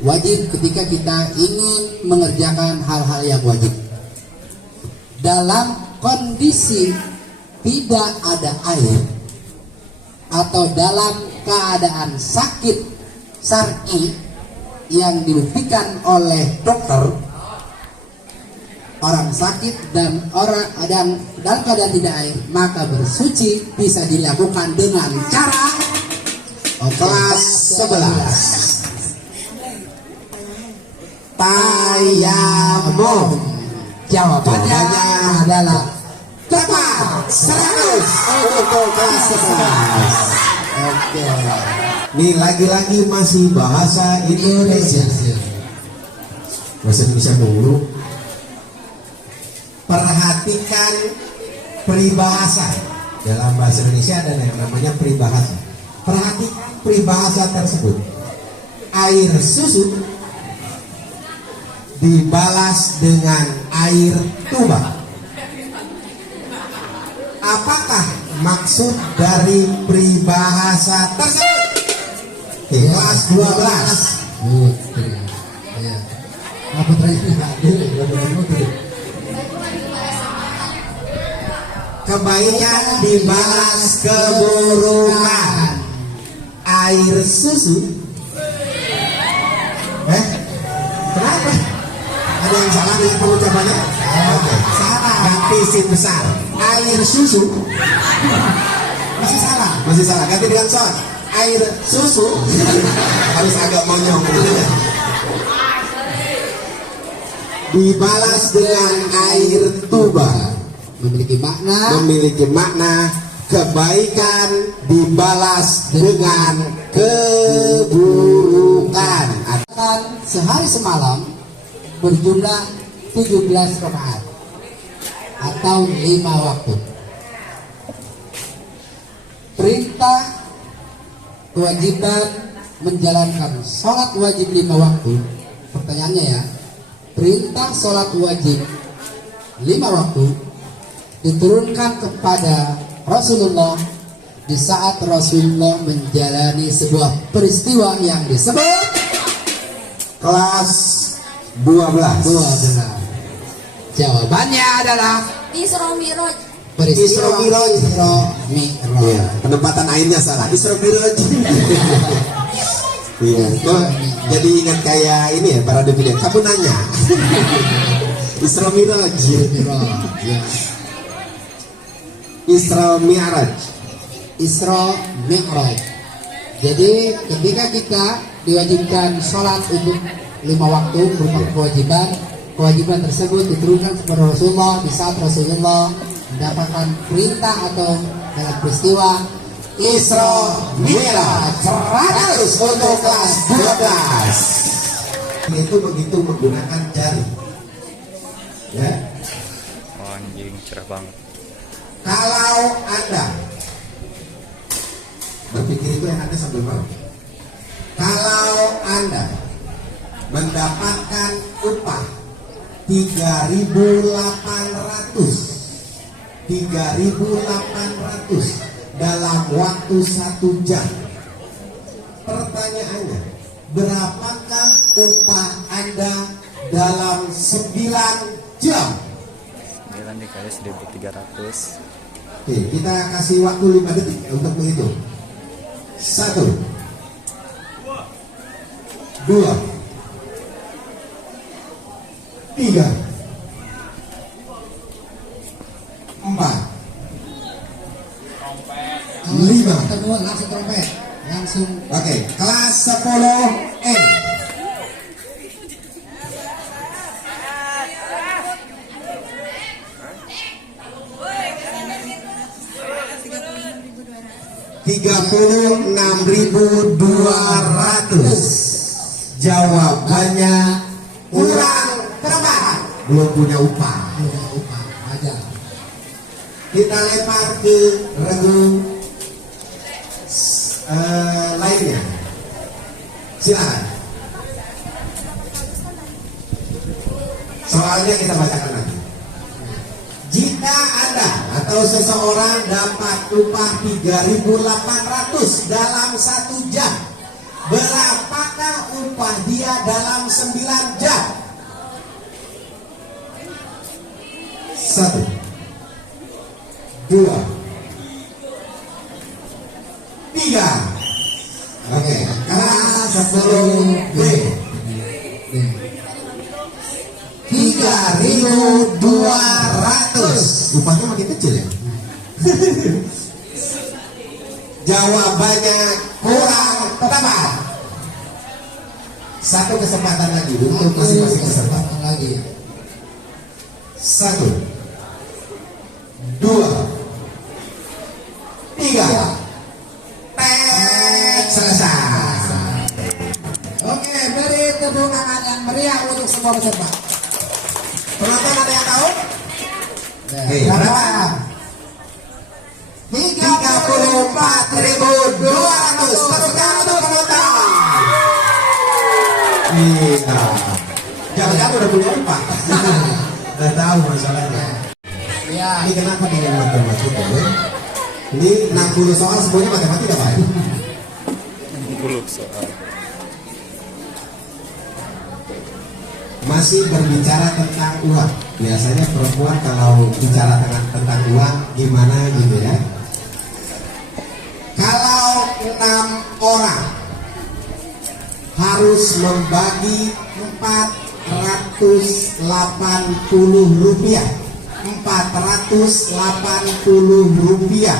wajib ketika kita ingin mengerjakan hal-hal yang wajib. Dalam kondisi tidak ada air atau dalam keadaan sakit syar'i yang dibuktikan oleh dokter, orang sakit dan orang dalam keadaan tidak air, maka bersuci bisa dilakukan dengan cara Kelas 11. Tayamum. Jawabannya adalah Tepat 100 untuk kelas 11. oke. Ini lagi-lagi masih bahasa Indonesia. Bahasa Indonesia dulu. Perhatikan peribahasa. Dalam bahasa Indonesia ada yang namanya peribahasa. Perhatikan peribahasa tersebut. Air susu dibalas dengan air tuba. Apakah maksud dari peribahasa tersebut? Kelas 12. Putri. Ya. Nah, putra itu hadir, putri. Kebaikan dibalas keburukan. Air susu. Kenapa? Ada yang salah dengan pengucapannya? Oke. Salah. Ganti sin besar. Air susu. Masih salah. Masih salah. Ganti dengan son. Air susu. Harus agak monyong. Dibalas dengan air tuba. Memiliki Makna kebaikan dibalas dengan keburukan. akan sehari semalam berjumlah 17 rakaat atau 5 waktu. Perintah kewajiban menjalankan sholat wajib 5 waktu. Pertanyaannya ya, perintah sholat wajib 5 waktu diturunkan kepada Rasulullah di saat Rasulullah menjalani sebuah peristiwa yang disebut Kelas 12. 12. Jawabannya adalah Isra Mi'raj. Isra Mi'raj. Mi'raj. Penempatan airnya salah. Isra Mi'raj. Iya. Oh, jadi ingat kayak ini ya para video. Kamu nanya. Isra Mi'raj. Ya. Isra Mi'raj. Isra Mi'raj. Jadi ketika kita diwajibkan sholat untuk 5 waktu merupakan kewajiban tersebut diturunkan kepada Rasulullah di saat Rasulullah mendapatkan perintah atau dalam peristiwa Isra Mi'raj. 100 untuk kelas 12. itu menghitung menggunakan jari. Ya. Oh, anjing cerah banget. Kalau Anda berpikir itu yang Anda sambil mau. Kalau Anda mendapatkan upah 3.800 dalam waktu 1 jam. Pertanyaannya, berapakah upah Anda dalam 9 jam? 9 dikali 1.300. Oke, kita kasih waktu 5 detik untuk menghitung. 1, 2, 3, 4, 5. Kedua langsung trompet. Langsung. Oke, kelas 10 E. $36.200. Jawabannya kurang tepat. Belum punya upah. Upah aja. Kita lempar ke regu lainnya. Silakan. Soalnya kita bacakan lagi. Jika Anda atau seseorang dapat upah 3.800 dalam 1 jam, berapakah upah dia dalam 9 jam? 1, 2, 3. Oke, kelas 10 B. 3.200. Upahnya makin kecil ya. Jawabannya kurang tepat. Satu kesempatan lagi untuk masing-masing peserta. Lagi. 1, 2, 3. Selesai. Oke, beri tepuk tangan yang meriah untuk semua peserta. Penonton ada yang tahu? Berapa? 34.200. Tepuk tangan untuk penonton. Iya. Jangan-jangan udah punya upah. Udah tahu masalahnya. Ya. Ini kenapa dengan matematika? Ini 60 soal semuanya matematika Pak. 60 soal. Masih berbicara tentang uang. Biasanya perempuan kalau bicara tentang uang gimana gitu ya. Kalau 6 orang harus membagi 480 rupiah. 480 rupiah.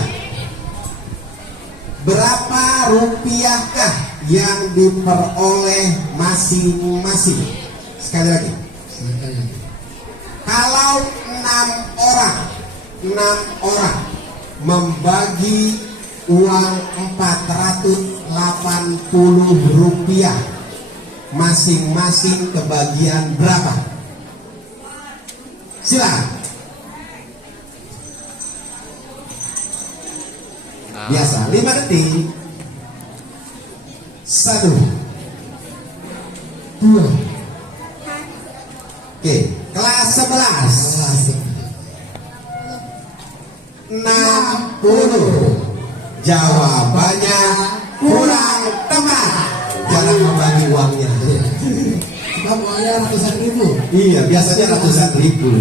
Berapa rupiahkah yang diperoleh masing-masing? Sekali lagi. Kalau 6 orang membagi uang 480 rupiah, masing-masing kebagian berapa? Silakan. Biasa 5 detik. 1, 2. Oke, kelas 11. 60. Jawabannya kurang tepat. Jangan membagi uangnya. Uangnya ratusan ribu. Iya, biasanya ratusan ribu.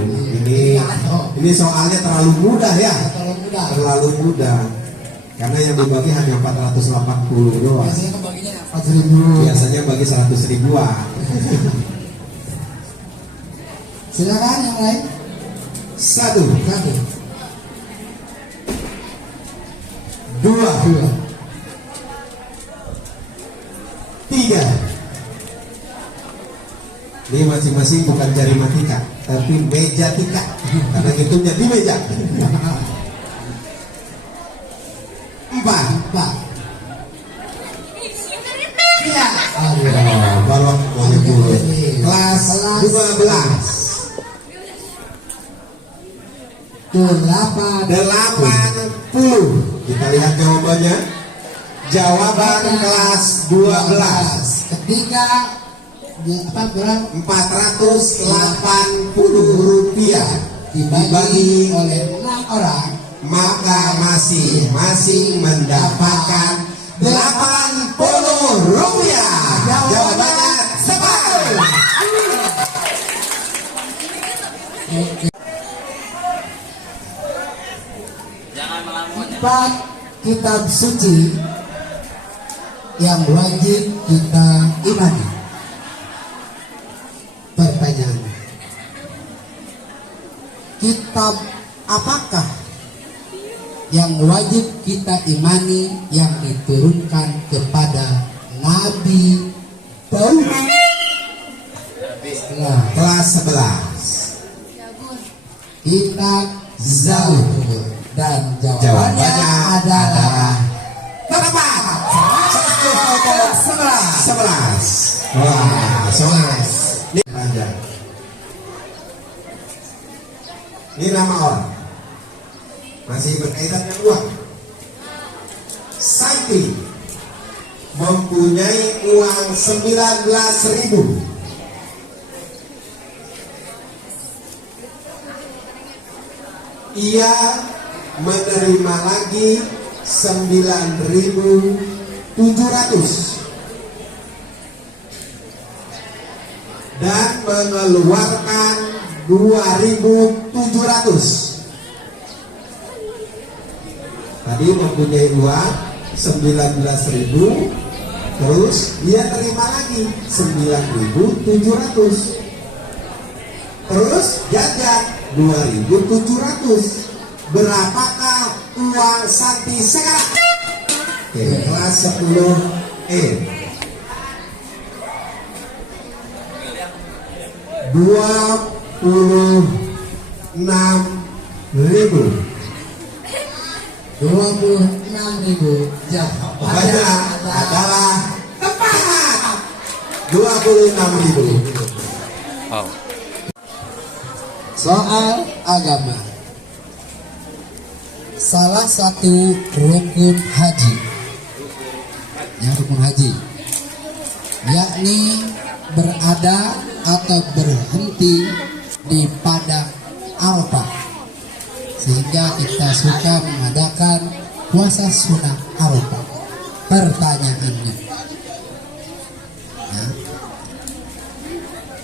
Ini soalnya terlalu mudah ya. Terlalu mudah. Karena yang dibagi hanya 480 doang. Biasanya kebaginya 4.000. Biasanya bagi 100 ribuan. Silakan yang lain. 1, 2, 3. Ini masing-masing bukan jari matika, tapi meja tika. Karena hitungnya di meja. 4. Iya. Balok boleh. kelas 12. 80. Kita lihat jawabannya. Jawaban kelas 12. Ketika berapa? 480 rupiah dibagi oleh 6 orang, maka masing-masing mendapatkan 80 rupiah. Jawabannya sepakat. Empat kitab suci yang wajib kita imani. Pertanyaan, kitab apakah yang wajib kita imani yang diturunkan kepada Nabi Daud? Kelas 11. Kitab Zabur. Dan jawabannya adalah tepat. 11. Wah, 11. Ini panjang. Ini nama orang. Masih berkaitan dengan uang. Sakti mempunyai uang 19.000. Ia menerima lagi 9.700 dan mengeluarkan 2.700. Tadi mempunyai uang 19.000, terus dia terima lagi 9.700, terus jajan 2.700. Berapakah uang Santi sekarang? Kelas 10E. 26.000. 26.000. Jawabannya adalah tepat. 26.000. Oh. Soal agama. Salah satu rukun haji, rukun haji, yakni berada atau berhenti di padang Arafah, sehingga kita suka mengadakan puasa sunnah Arafah. Pertanyaannya, ya,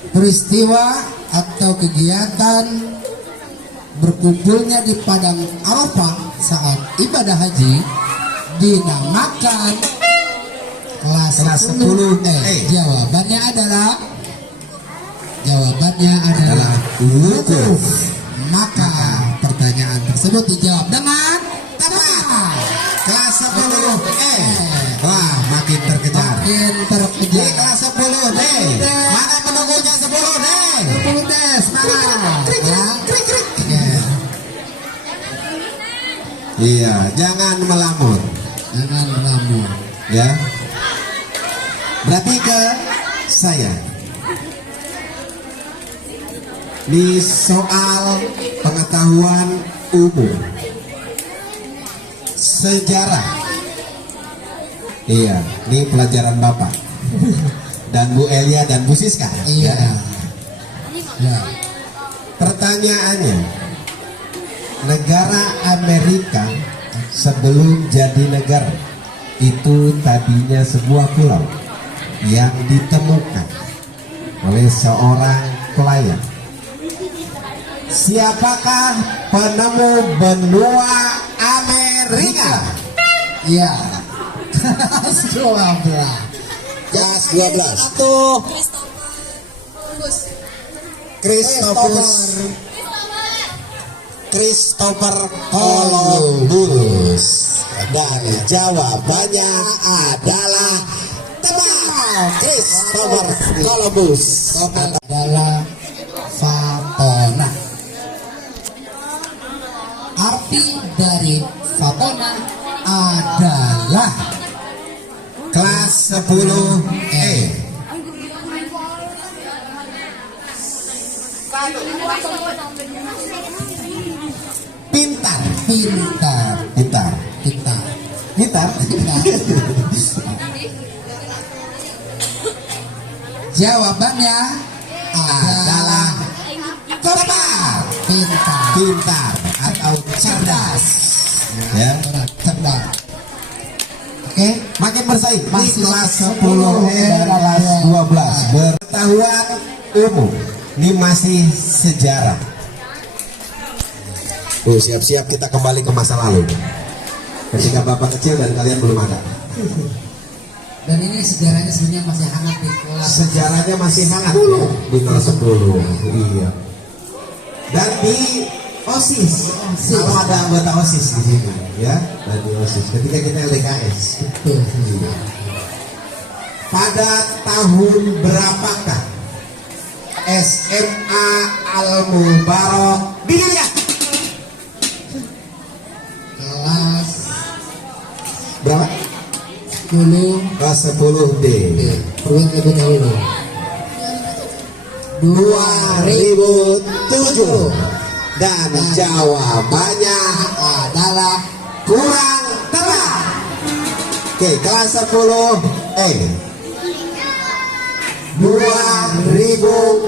peristiwa atau kegiatan berkumpulnya di padang Arafah saat ibadah haji dinamakan kelas 10E. Jawabannya adalah wukuf. Maka pertanyaan tersebut dijawab dengan tepat. Kelas 10E. Wah, makin terkejar. Di kelas 10D. Mana penunggunya 10D? 10D semangat. Iya, jangan melamun. Jangan melamun. Ya. Berarti ke saya. Di soal pengetahuan umum, sejarah. Iya, ini pelajaran Bapak dan Bu Elia dan Bu Siska. Iya. Ya. Pertanyaannya, negara Amerika sebelum jadi negara itu tadinya sebuah pulau yang ditemukan oleh seorang pelayan. Siapakah penemu benua Amerika? Iya. Kelas 12. Kelas 12. Christopher Columbus. Dan jawabannya adalah tepat. Christopher Columbus adalah Fatona. Arti dari Fatona adalah kelas 10E. Pintar. Pintar. Pintar. Pintar. Pintar. Jawabannya adalah tepat. Pintar. Pintar atau cerdas. Ya, cerdas. Oke, makin bersaing. Masih kelas 10 kelas 12. Pengetahuan umum. Ini masih sejarah. Siap-siap kita kembali ke masa lalu. Ketika Bapak kecil dan kalian belum ada. Dan ini sejarahnya sebenarnya masih hangat di kelas. Sejarahnya masih hangat ya, di kelas 10. Iya. Dan di OSIS. Kalau ada anggota OSIS di sini, ya, dan di OSIS. Ketika kita LDKS. Iya. Pada tahun berapakah SMA Al-Mubarak didirikan? Kelas Berapa? 10 Kelas 10D. perut lebih dahulu. 2007. Dan jawabannya adalah kurang tepat. Oke, kelas 10 2006.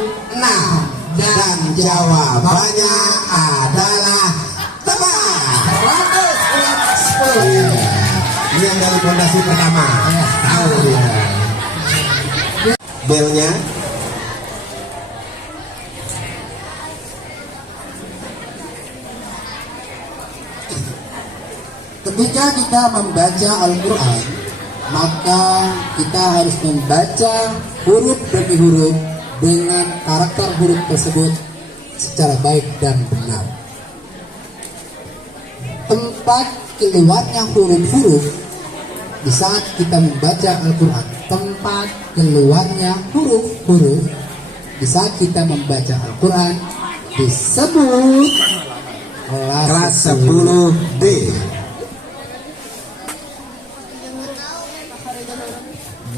Dan jawabannya adalah tepat. 110. Ini yang dari fondasi pertama. Tahu dia. Belnya. Ketika kita membaca Al-Quran, maka kita harus membaca huruf demi huruf dengan karakter huruf tersebut secara baik dan benar. Tempat keluarnya huruf-huruf di saat kita membaca Al-Quran, tempat keluarnya huruf-huruf di saat kita membaca Al-Quran disebut Kelas 10D.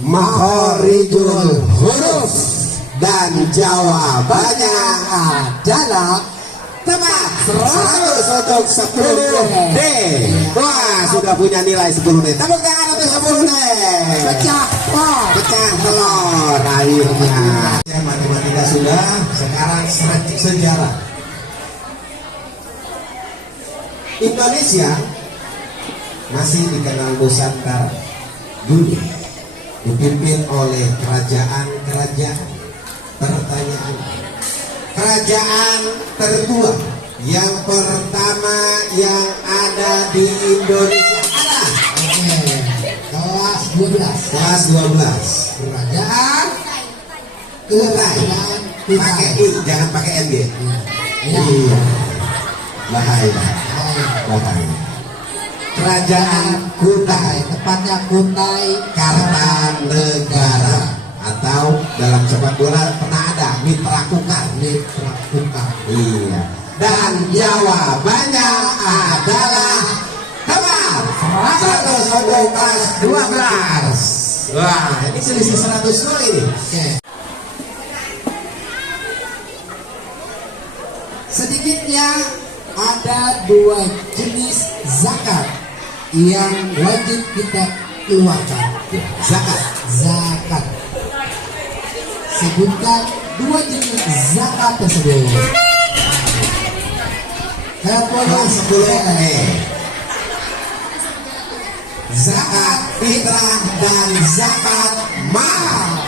Makhorijul huruf. Dan jawabannya adalah tepat. 100 untuk 10D. Wah, sudah punya nilai 10D. Tepuk tangan untuk 10D. Pecah telur akhirnya. Matematika sudah, sekarang sejarah. Indonesia masih dikenal Nusantara dulu dipimpin oleh kerajaan-kerajaan. Pertanyaan, kerajaan tertua yang pertama yang ada di Indonesia adalah kelas 12. kelas 12. Kerajaan Kutai. Pakai I, jangan pakai NG. Iya. Iya. Bahaya. Kerajaan Kutai, Tepatnya Kutai Kartanegara, atau dalam sepak bola pernah ada Mitra Kukar. Iya. Dan jawabannya adalah tepat. 112. Wah, ini selisih 100 gol ini. Sedikitnya ada 2 jenis zakat yang wajib kita keluarkan. Zakat. Sebutkan 2 jenis zakat tersebut. Kelas 10 zakat fitrah dan zakat mal.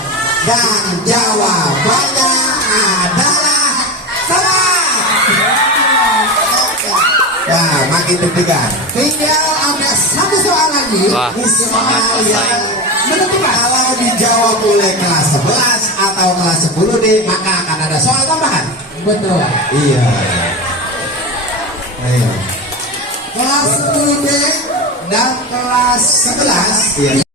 Dan jawabannya adalah tepat. Nah, makin deg-degan. Tinggal ada 1 soal lagi. Wah, Soal yang menentukan. Kalau dijawab oleh kelas 11 atau kelas 10D, maka akan ada soal tambahan. Betul. Iya. Ayo. Kelas 10D dan kelas 11. Iya.